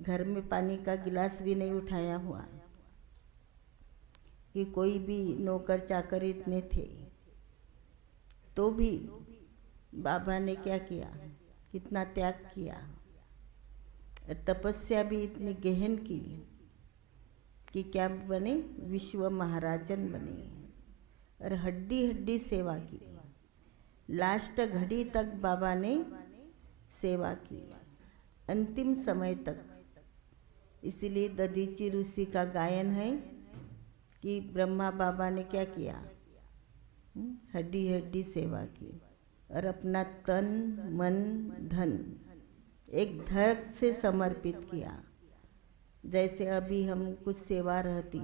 घर में पानी का गिलास भी नहीं उठाया हुआ कि कोई भी नौकर चाकर इतने थे। तो भी बाबा ने क्या किया, कितना त्याग किया, तपस्या भी इतनी गहन की कि क्या बने, विश्व महाराजन बने। और हड्डी हड्डी सेवा की, लास्ट घड़ी तक बाबा ने सेवा की, अंतिम समय तक। इसीलिए दधीची ऋषि का गायन है कि ब्रह्मा बाबा ने क्या किया, हड्डी हड्डी सेवा की और अपना तन मन धन एक धड़ से समर्पित किया। जैसे अभी हम कुछ सेवा रहती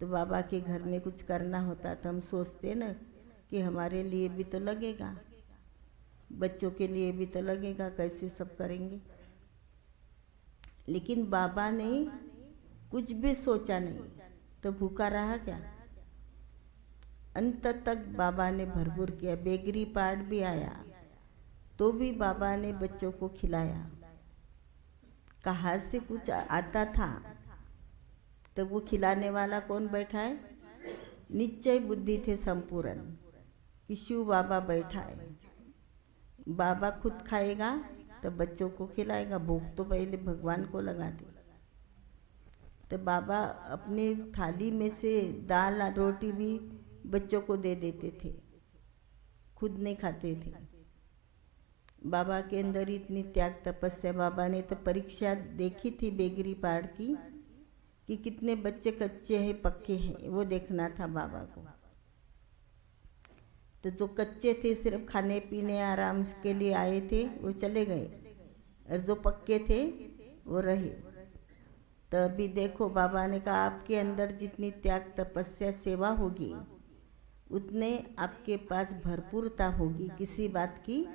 तो बाबा के घर में कुछ करना होता तो हम सोचते ना कि हमारे लिए भी तो लगेगा, बच्चों के लिए भी तो लगेगा, कैसे सब करेंगे। लेकिन बाबा ने कुछ भी सोचा नहीं, तो भूखा रहा क्या? अंत तक बाबा ने भरपूर किया। बेगरी पार्ट भी आया तो भी बाबा ने बच्चों को खिलाया। कहाँ से कुछ आता था तो वो खिलाने वाला कौन बैठा है? निश्चय बुद्धि थे संपूर्ण कि शिव बाबा बैठा है। बाबा खुद खाएगा तो बच्चों को खिलाएगा। भूख तो पहले भगवान को लगा दी। तो बाबा अपने थाली में से दाल और रोटी भी बच्चों को दे देते थे, खुद नहीं खाते थे। बाबा के अंदर इतनी त्याग तपस्या। बाबा ने तो परीक्षा देखी थी बेगरी पहाड़ की कि कितने बच्चे कच्चे हैं पक्के हैं, वो देखना था बाबा को। तो जो कच्चे थे सिर्फ खाने पीने आराम के लिए आए थे वो चले गए, और जो पक्के थे वो रहे। तो अभी देखो बाबा ने कहा आपके अंदर जितनी त्याग तपस्या सेवा होगी उतने आपके पास भरपूरता होगी, किसी बात की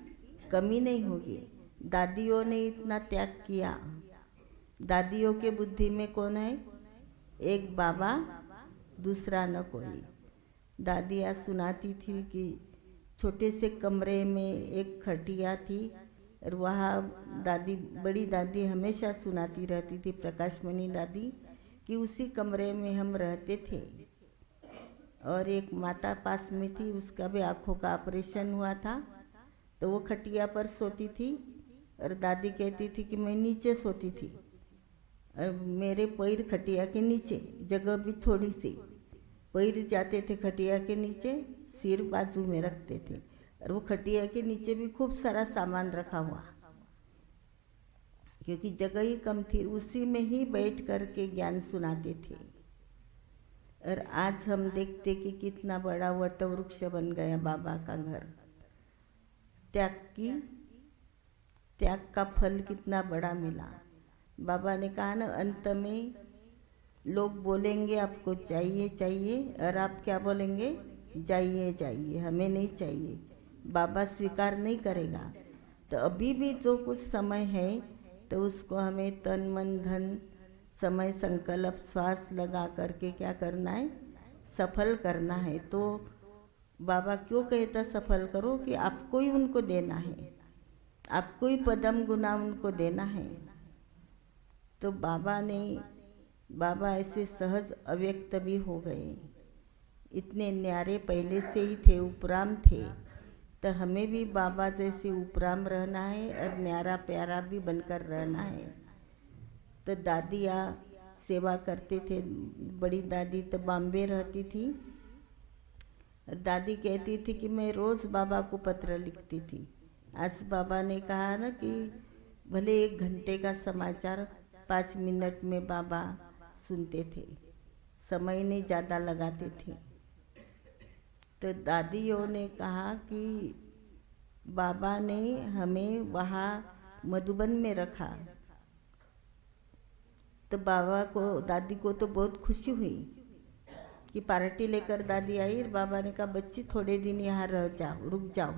कमी नहीं होगी। दादियों ने इतना त्याग किया। दादियों के बुद्धि में कौन है? एक बाबा, दूसरा न कोई। दादियाँ सुनाती थी कि छोटे से कमरे में एक खटिया थी, और वहाँ दादी, बड़ी दादी हमेशा सुनाती रहती थी, प्रकाशमणि दादी, कि उसी कमरे में हम रहते थे। और एक माता पास में थी, उसका भी आँखों का ऑपरेशन हुआ था, तो वो खटिया पर सोती थी। और दादी कहती थी कि मैं नीचे सोती थी, और मेरे पैर खटिया के नीचे, जगह भी थोड़ी सी, पैर जाते थे खटिया के नीचे, सिर बाजू में रखते थे। और वो खटिया के नीचे भी खूब सारा सामान रखा हुआ, क्योंकि जगह ही कम थी, उसी में ही बैठ कर के ज्ञान सुनाते थे। और आज हम देखते कि कितना बड़ा वट वृक्ष बन गया बाबा का घर। त्याग का फल कितना बड़ा मिला। बाबा ने कहा ना, अंत में लोग बोलेंगे आपको चाहिए चाहिए, और आप क्या बोलेंगे? जाइए जाइए, हमें नहीं चाहिए। बाबा स्वीकार नहीं करेगा। तो अभी भी जो कुछ समय है तो उसको हमें तन मन धन समय संकल्प श्वास लगा करके क्या करना है? सफल करना है। तो बाबा क्यों कहता सफल करो? कि आपको ही उनको देना है, आपको ही पदम गुना उनको देना है। तो बाबा ऐसे सहज अव्यक्त भी हो गए। इतने न्यारे पहले से ही थे, उपराम थे। तो हमें भी बाबा जैसे उपराम रहना है और न्यारा प्यारा भी बनकर रहना है। तो दादियाँ सेवा करते थे। बड़ी दादी तो बॉम्बे रहती थी। दादी कहती थी कि मैं रोज़ बाबा को पत्र लिखती थी। आज बाबा ने कहा ना कि भले 1 घंटे का समाचार 5 मिनट में बाबा सुनते थे, समय नहीं ज़्यादा लगाते थे। तो दादियों ने कहा कि बाबा ने हमें वहाँ मधुबन में रखा। तो बाबा को, दादी को तो बहुत खुशी हुई कि पार्टी लेकर दादी आई। और बाबा ने कहा बच्ची थोड़े दिन यहाँ रह जाओ, रुक जाओ।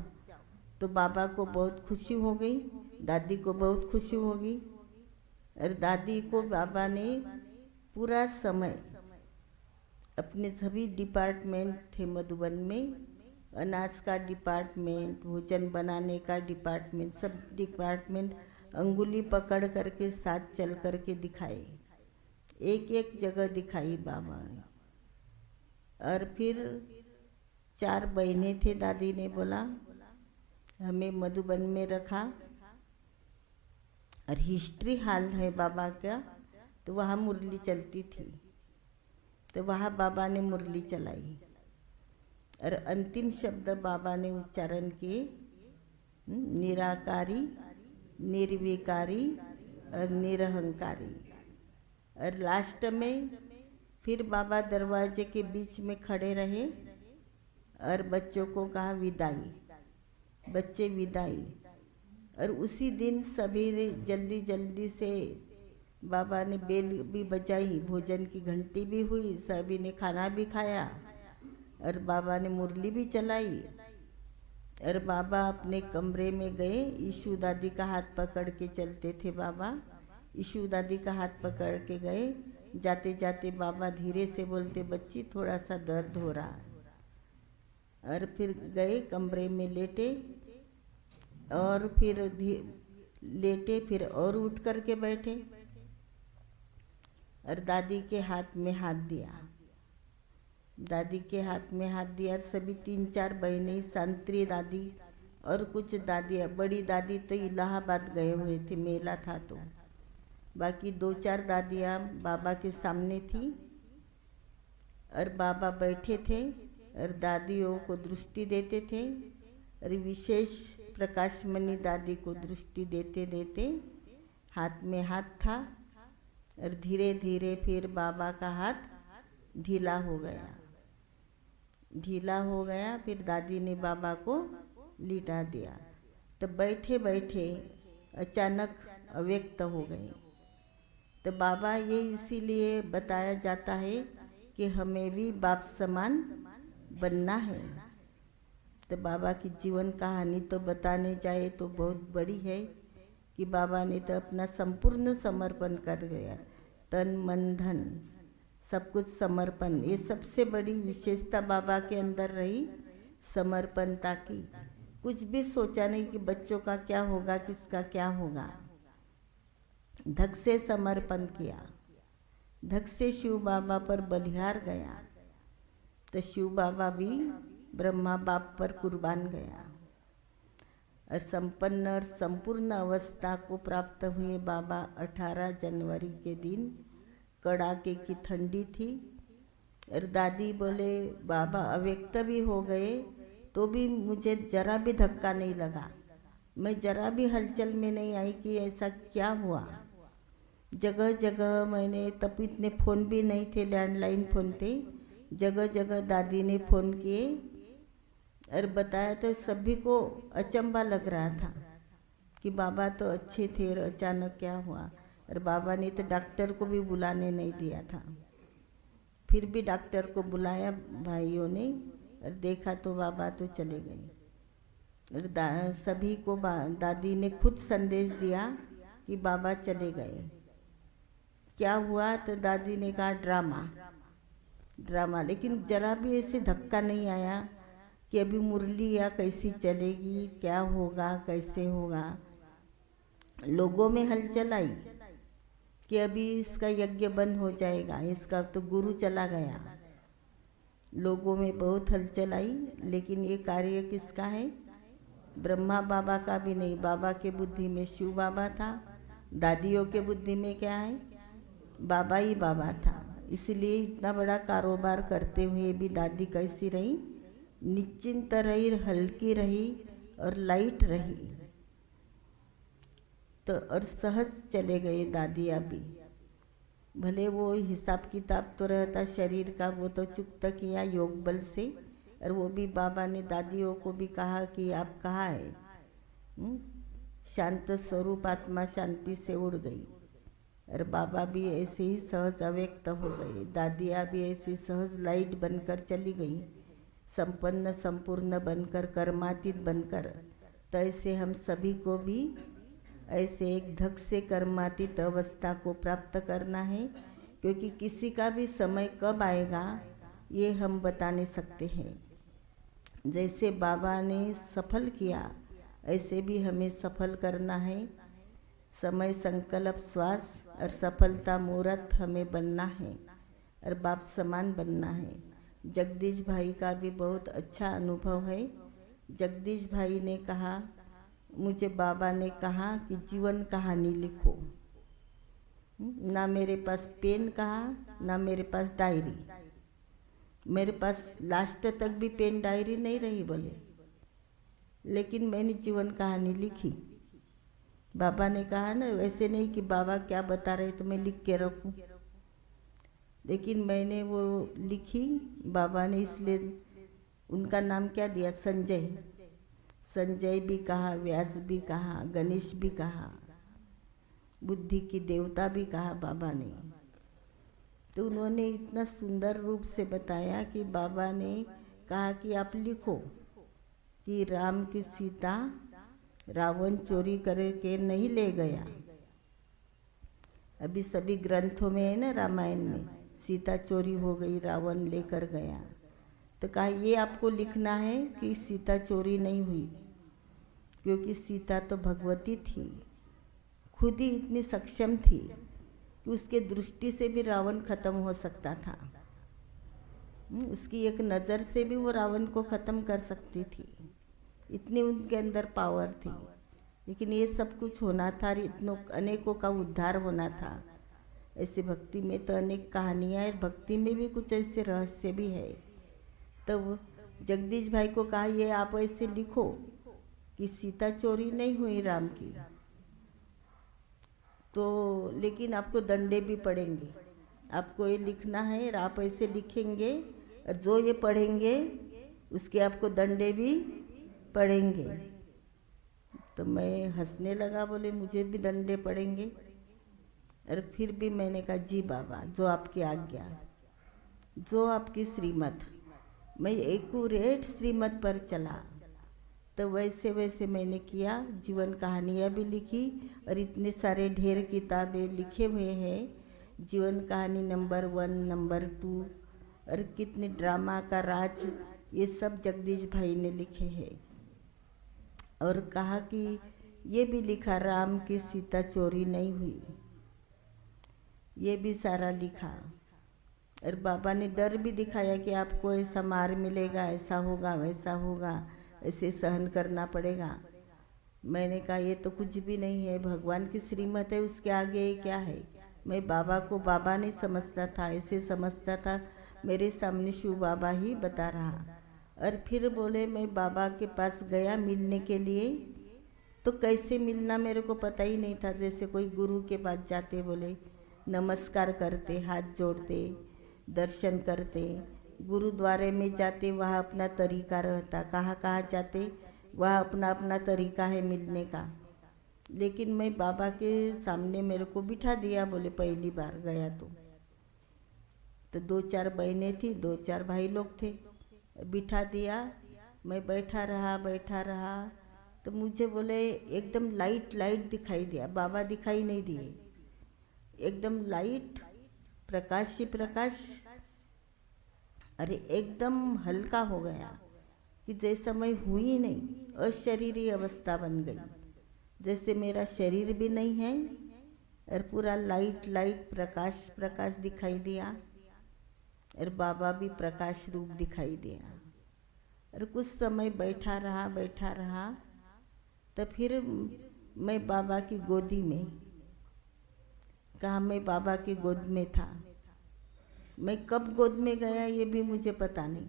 तो बाबा को बहुत खुशी हो गई, दादी को बहुत खुशी होगी। और दादी को बाबा ने पूरा समय, अपने सभी डिपार्टमेंट थे मधुबन में, अनाज का डिपार्टमेंट, भोजन बनाने का डिपार्टमेंट, सब डिपार्टमेंट अंगुली पकड़ करके साथ चल करके दिखाए, एक एक जगह दिखाई बाबा ने। और फिर 4 बहनें थे, दादी ने बोला हमें मधुबन में रखा। और हिस्ट्री हाल है बाबा का, तो वहाँ मुरली चलती थी। तो वहाँ बाबा ने मुरली चलाई और अंतिम शब्द बाबा ने उच्चारण किए, निराकारी, निर्विकारी और निरहंकारी। और लास्ट में फिर बाबा दरवाजे के बीच में खड़े रहे और बच्चों को कहा विदाई, बच्चे विदाई। और उसी दिन सभी ने जल्दी जल्दी से बाबा ने बेल भी बजाई, भोजन की घंटी भी हुई, सभी ने खाना भी खाया और बाबा ने मुरली भी चलाई। और बाबा अपने कमरे में गए, ईशु दादी का हाथ पकड़ के चलते थे बाबा। ईशु दादी का हाथ पकड़ के गए, जाते जाते बाबा धीरे से बोलते बच्ची थोड़ा सा दर्द हो रहा है। और फिर गए कमरे में लेटे, और फिर लेटे, फिर और उठ कर के बैठे और दादी के हाथ में हाथ दिया, दादी के हाथ में हाथ दिया। और सभी 3-4 बहनें, संतरी दादी और कुछ दादियाँ, बड़ी दादी तो इलाहाबाद गए हुए थे, मेला था तो बाकी 2-4 दादियाँ बाबा के सामने थी और बाबा बैठे थे और दादियों को दृष्टि देते थे और विशेष प्रकाशमणि दादी को दृष्टि देते देते हाथ में हाथ था और धीरे धीरे फिर बाबा का हाथ ढीला हो गया। फिर दादी ने बाबा को लिटा दिया। तो बैठे बैठे अचानक अव्यक्त हो गए। तो बाबा ये इसीलिए बताया जाता है कि हमें भी बाप समान बनना है। तो बाबा की जीवन कहानी तो बताने जाए तो बहुत बड़ी है कि बाबा ने तो अपना संपूर्ण समर्पण कर गया, तन मन धन सब कुछ समर्पण। ये सबसे बड़ी विशेषता बाबा के अंदर रही, समर्पणता की। कुछ भी सोचा नहीं कि बच्चों का क्या होगा, किसका क्या होगा। धक से समर्पण किया, धक से शिव बाबा पर बलिहार गया। तो शिव बाबा भी ब्रह्मा बाप पर कुर्बान गया और संपन्न और संपूर्ण अवस्था को प्राप्त हुए बाबा 18 जनवरी के दिन, कड़ाके की ठंडी थी और दादी बोले बाबा अव्यक्त भी हो गए तो भी मुझे जरा भी धक्का नहीं लगा, मैं जरा भी हलचल में नहीं आई कि ऐसा क्या हुआ। जगह जगह मैंने, तब इतने फ़ोन भी नहीं थे, लैंडलाइन फ़ोन थे, जगह जगह दादी ने फ़ोन किए और बताया। तो सभी को अचंभा लग रहा था कि बाबा तो अच्छे थे और अचानक क्या हुआ। और बाबा ने तो डॉक्टर को भी बुलाने नहीं दिया था। फिर भी डॉक्टर को बुलाया भाइयों ने और देखा तो बाबा तो चले गए। और सभी को दादी ने खुद संदेश दिया कि बाबा चले गए। क्या हुआ तो दादी ने कहा ड्रामा। लेकिन जरा भी ऐसे धक्का नहीं आया कि अभी मुरली या कैसी चलेगी, क्या होगा, कैसे होगा। लोगों में हलचल आई कि अभी इसका यज्ञ बंद हो जाएगा, इसका तो गुरु चला गया। लोगों में बहुत हलचल आई, लेकिन ये कार्य किसका है? ब्रह्मा बाबा का भी नहीं। बाबा के बुद्धि में शिव बाबा था, दादियों के बुद्धि में क्या है? बाबा ही बाबा था। इसलिए इतना बड़ा कारोबार करते हुए भी दादी कैसी रही? निश्चिंत रही, हल्की रही और लाइट रही। तो और सहज चले गए दादिया भी। भले वो हिसाब किताब तो रहता शरीर का, वो तो चुकता किया योग बल से। और वो भी बाबा ने दादियों को भी कहा कि आप कहाँ है? शांत स्वरूप आत्मा शांति से उड़ गई। और बाबा भी ऐसे ही सहज अव्यक्त हो गए। दादियाँ भी ऐसी सहज लाइट बनकर चली गई, संपन्न संपूर्ण बनकर, कर्मातीत बनकर। तो ऐसे हम सभी को भी ऐसे एक धक से कर्मातीत अवस्था को प्राप्त करना है, क्योंकि किसी का भी समय कब आएगा ये हम बता नहीं सकते हैं। जैसे बाबा ने सफल किया ऐसे भी हमें सफल करना है। समय, संकल्प, श्वास और सफलता मुहूर्त हमें बनना है और बाप समान बनना है। जगदीश भाई का भी बहुत अच्छा अनुभव है। जगदीश भाई ने कहा, मुझे बाबा ने कहा कि जीवन कहानी लिखो। ना मेरे पास पेन कहा, ना मेरे पास डायरी। मेरे पास लास्ट तक भी पेन डायरी नहीं रही बोले, लेकिन मैंने जीवन कहानी लिखी। बाबा ने कहा ना, वैसे नहीं कि बाबा क्या बता रहे तो मैं लिख के रखूं, लेकिन मैंने वो लिखी। बाबा ने इसलिए उनका नाम क्या दिया? संजय। संजय भी कहा, व्यास भी कहा, गणेश भी कहा, बुद्धि की देवता भी कहा बाबा ने। तो उन्होंने इतना सुंदर रूप से बताया कि बाबा ने कहा कि आप लिखो कि राम की सीता रावण चोरी करके नहीं ले गया। अभी सभी ग्रंथों में है ना, रामायण में सीता चोरी हो गई, रावण लेकर गया। तो कहा ये आपको लिखना है कि सीता चोरी नहीं हुई, क्योंकि सीता तो भगवती थी, खुद ही इतनी सक्षम थी कि उसके दृष्टि से भी रावण खत्म हो सकता था। उसकी एक नज़र से भी वो रावण को ख़त्म कर सकती थी, इतनी उनके अंदर पावर थी। लेकिन ये सब कुछ होना था और इतनों अनेकों का उद्धार होना था। ऐसे भक्ति में तो अनेक कहानियाँ है, भक्ति में भी कुछ ऐसे रहस्य भी है। तो जगदीश भाई को कहा ये आप ऐसे लिखो कि सीता चोरी नहीं हुई राम की, तो लेकिन आपको दंडे भी पड़ेंगे। आपको ये लिखना है और आप ऐसे लिखेंगे और जो ये पढ़ेंगे उसके आपको दंडे भी पड़ेंगे। तो मैं हंसने लगा, बोले मुझे भी दंडे पड़ेंगे? और फिर भी मैंने कहा जी बाबा, जो आपकी आज्ञा, जो आपकी श्रीमत, मैं एक्यूरेट श्रीमत पर चला। तो वैसे वैसे मैंने किया, जीवन कहानियाँ भी लिखी और इतने सारे ढेर किताबें लिखे हुए हैं। जीवन कहानी नंबर 1, नंबर 2 और कितने ड्रामा का राज, ये सब जगदीश भाई ने लिखे हैं। और कहा कि ये भी लिखा राम की सीता चोरी नहीं हुई, ये भी सारा लिखा। और बाबा ने डर भी दिखाया कि आपको ऐसा मार मिलेगा, ऐसा होगा, वैसा होगा, ऐसे सहन करना पड़ेगा। मैंने कहा ये तो कुछ भी नहीं है, भगवान की श्रीमत है, उसके आगे क्या है। मैं बाबा को बाबा नहीं समझता था, ऐसे समझता था मेरे सामने शिव बाबा ही बता रहा। और फिर बोले मैं बाबा के पास गया मिलने के लिए, तो कैसे मिलना मेरे को पता ही नहीं था। जैसे कोई गुरु के पास जाते, बोले नमस्कार करते, हाथ जोड़ते, दर्शन करते, गुरुद्वारे में जाते, वहाँ अपना तरीका रहता, कहाँ कहाँ जाते वहाँ अपना अपना तरीका है मिलने का। लेकिन मैं बाबा के सामने मेरे को बिठा दिया, बोले पहली बार गया तो 2-4 बहनें थी, 2-4 भाई लोग थे, बिठा दिया। मैं बैठा रहा तो मुझे बोले एकदम लाइट लाइट दिखाई दिया, बाबा दिखाई नहीं दिए, एकदम लाइट प्रकाश ही प्रकाश। अरे एकदम हल्का हो गया कि जैसा मैं हुई नहीं, अशरीरी अवस्था बन गई, जैसे मेरा शरीर भी नहीं है और पूरा लाइट लाइट प्रकाश प्रकाश दिखाई दिया और बाबा भी प्रकाश रूप दिखाई दिया। और कुछ समय बैठा रहा तो फिर मैं बाबा की गोदी में, कहा मैं बाबा की गोद में था। मैं कब गोद में गया ये भी मुझे पता नहीं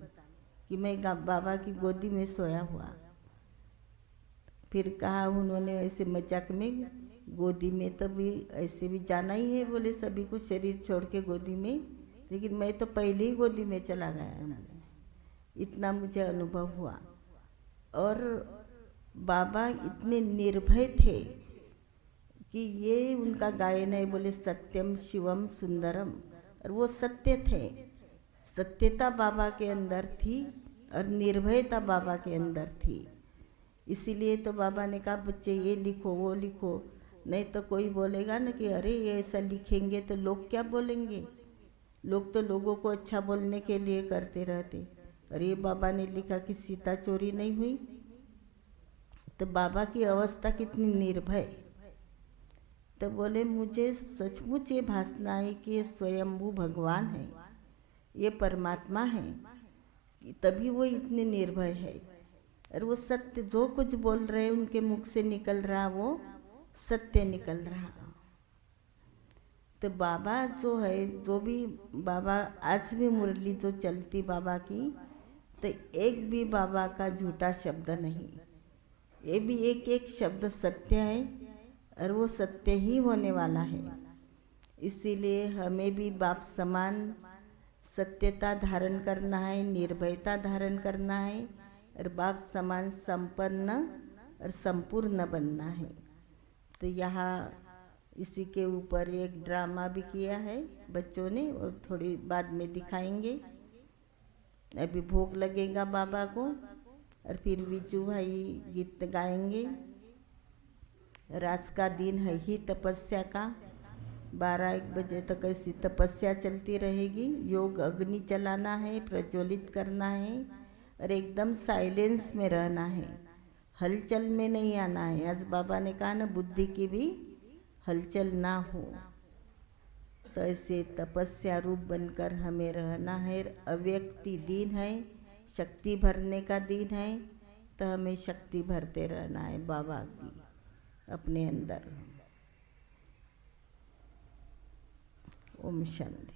कि मैं बाबा की गोदी में सोया हुआ। फिर कहा उन्होंने ऐसे मजाक में, गोदी में तो भी ऐसे भी जाना ही है, बोले सभी को शरीर छोड़ के गोदी में, लेकिन मैं तो पहले ही गोदी में चला गया। इतना मुझे अनुभव हुआ। और बाबा इतने निर्भय थे कि ये उनका गायन है, बोले सत्यम शिवम सुंदरम, और वो सत्य थे। सत्यता बाबा के अंदर थी और निर्भयता बाबा के अंदर थी। इसीलिए तो बाबा ने कहा बच्चे ये लिखो वो लिखो, नहीं तो कोई बोलेगा ना कि अरे ये ऐसा लिखेंगे तो लोग क्या बोलेंगे। लोग तो लोगों को अच्छा बोलने के लिए करते रहते। और ये बाबा ने लिखा कि सीता चोरी नहीं हुई, तो बाबा की अवस्था कितनी निर्भय। तो बोले मुझे सचमुच ये भासना है कि ये स्वयंभू भगवान है, ये परमात्मा है, तभी वो इतने निर्भय है। और वो सत्य, जो कुछ बोल रहे उनके मुख से निकल रहा वो सत्य निकल रहा। तो बाबा जो है, जो भी बाबा आज भी मुरली जो चलती बाबा की, तो एक भी बाबा का झूठा शब्द नहीं, ये भी एक एक शब्द सत्य है और वो सत्य ही होने वाला है। इसीलिए हमें भी बाप समान सत्यता धारण करना है, निर्भयता धारण करना है और बाप समान संपन्न और संपूर्ण बनना है। तो यहाँ इसी के ऊपर एक ड्रामा भी किया है बच्चों ने, और थोड़ी बाद में दिखाएंगे। अभी भोग लगेगा बाबा को और फिर विजू भाई गीत गाएंगे। रात का दिन है ही तपस्या का, 12-1 बजे तक ऐसी तपस्या चलती रहेगी। योग अग्नि चलाना है, प्रज्वलित करना है और एकदम साइलेंस में रहना है, हलचल में नहीं आना है। आज बाबा ने कहा ना बुद्धि की भी हलचल ना हो, तो ऐसे तपस्या रूप बनकर हमें रहना है। अव्यक्ति दिन है, शक्ति भरने का दिन है, तो हमें शक्ति भरते रहना है बाबा की। अपने अंदर। ओम शांति।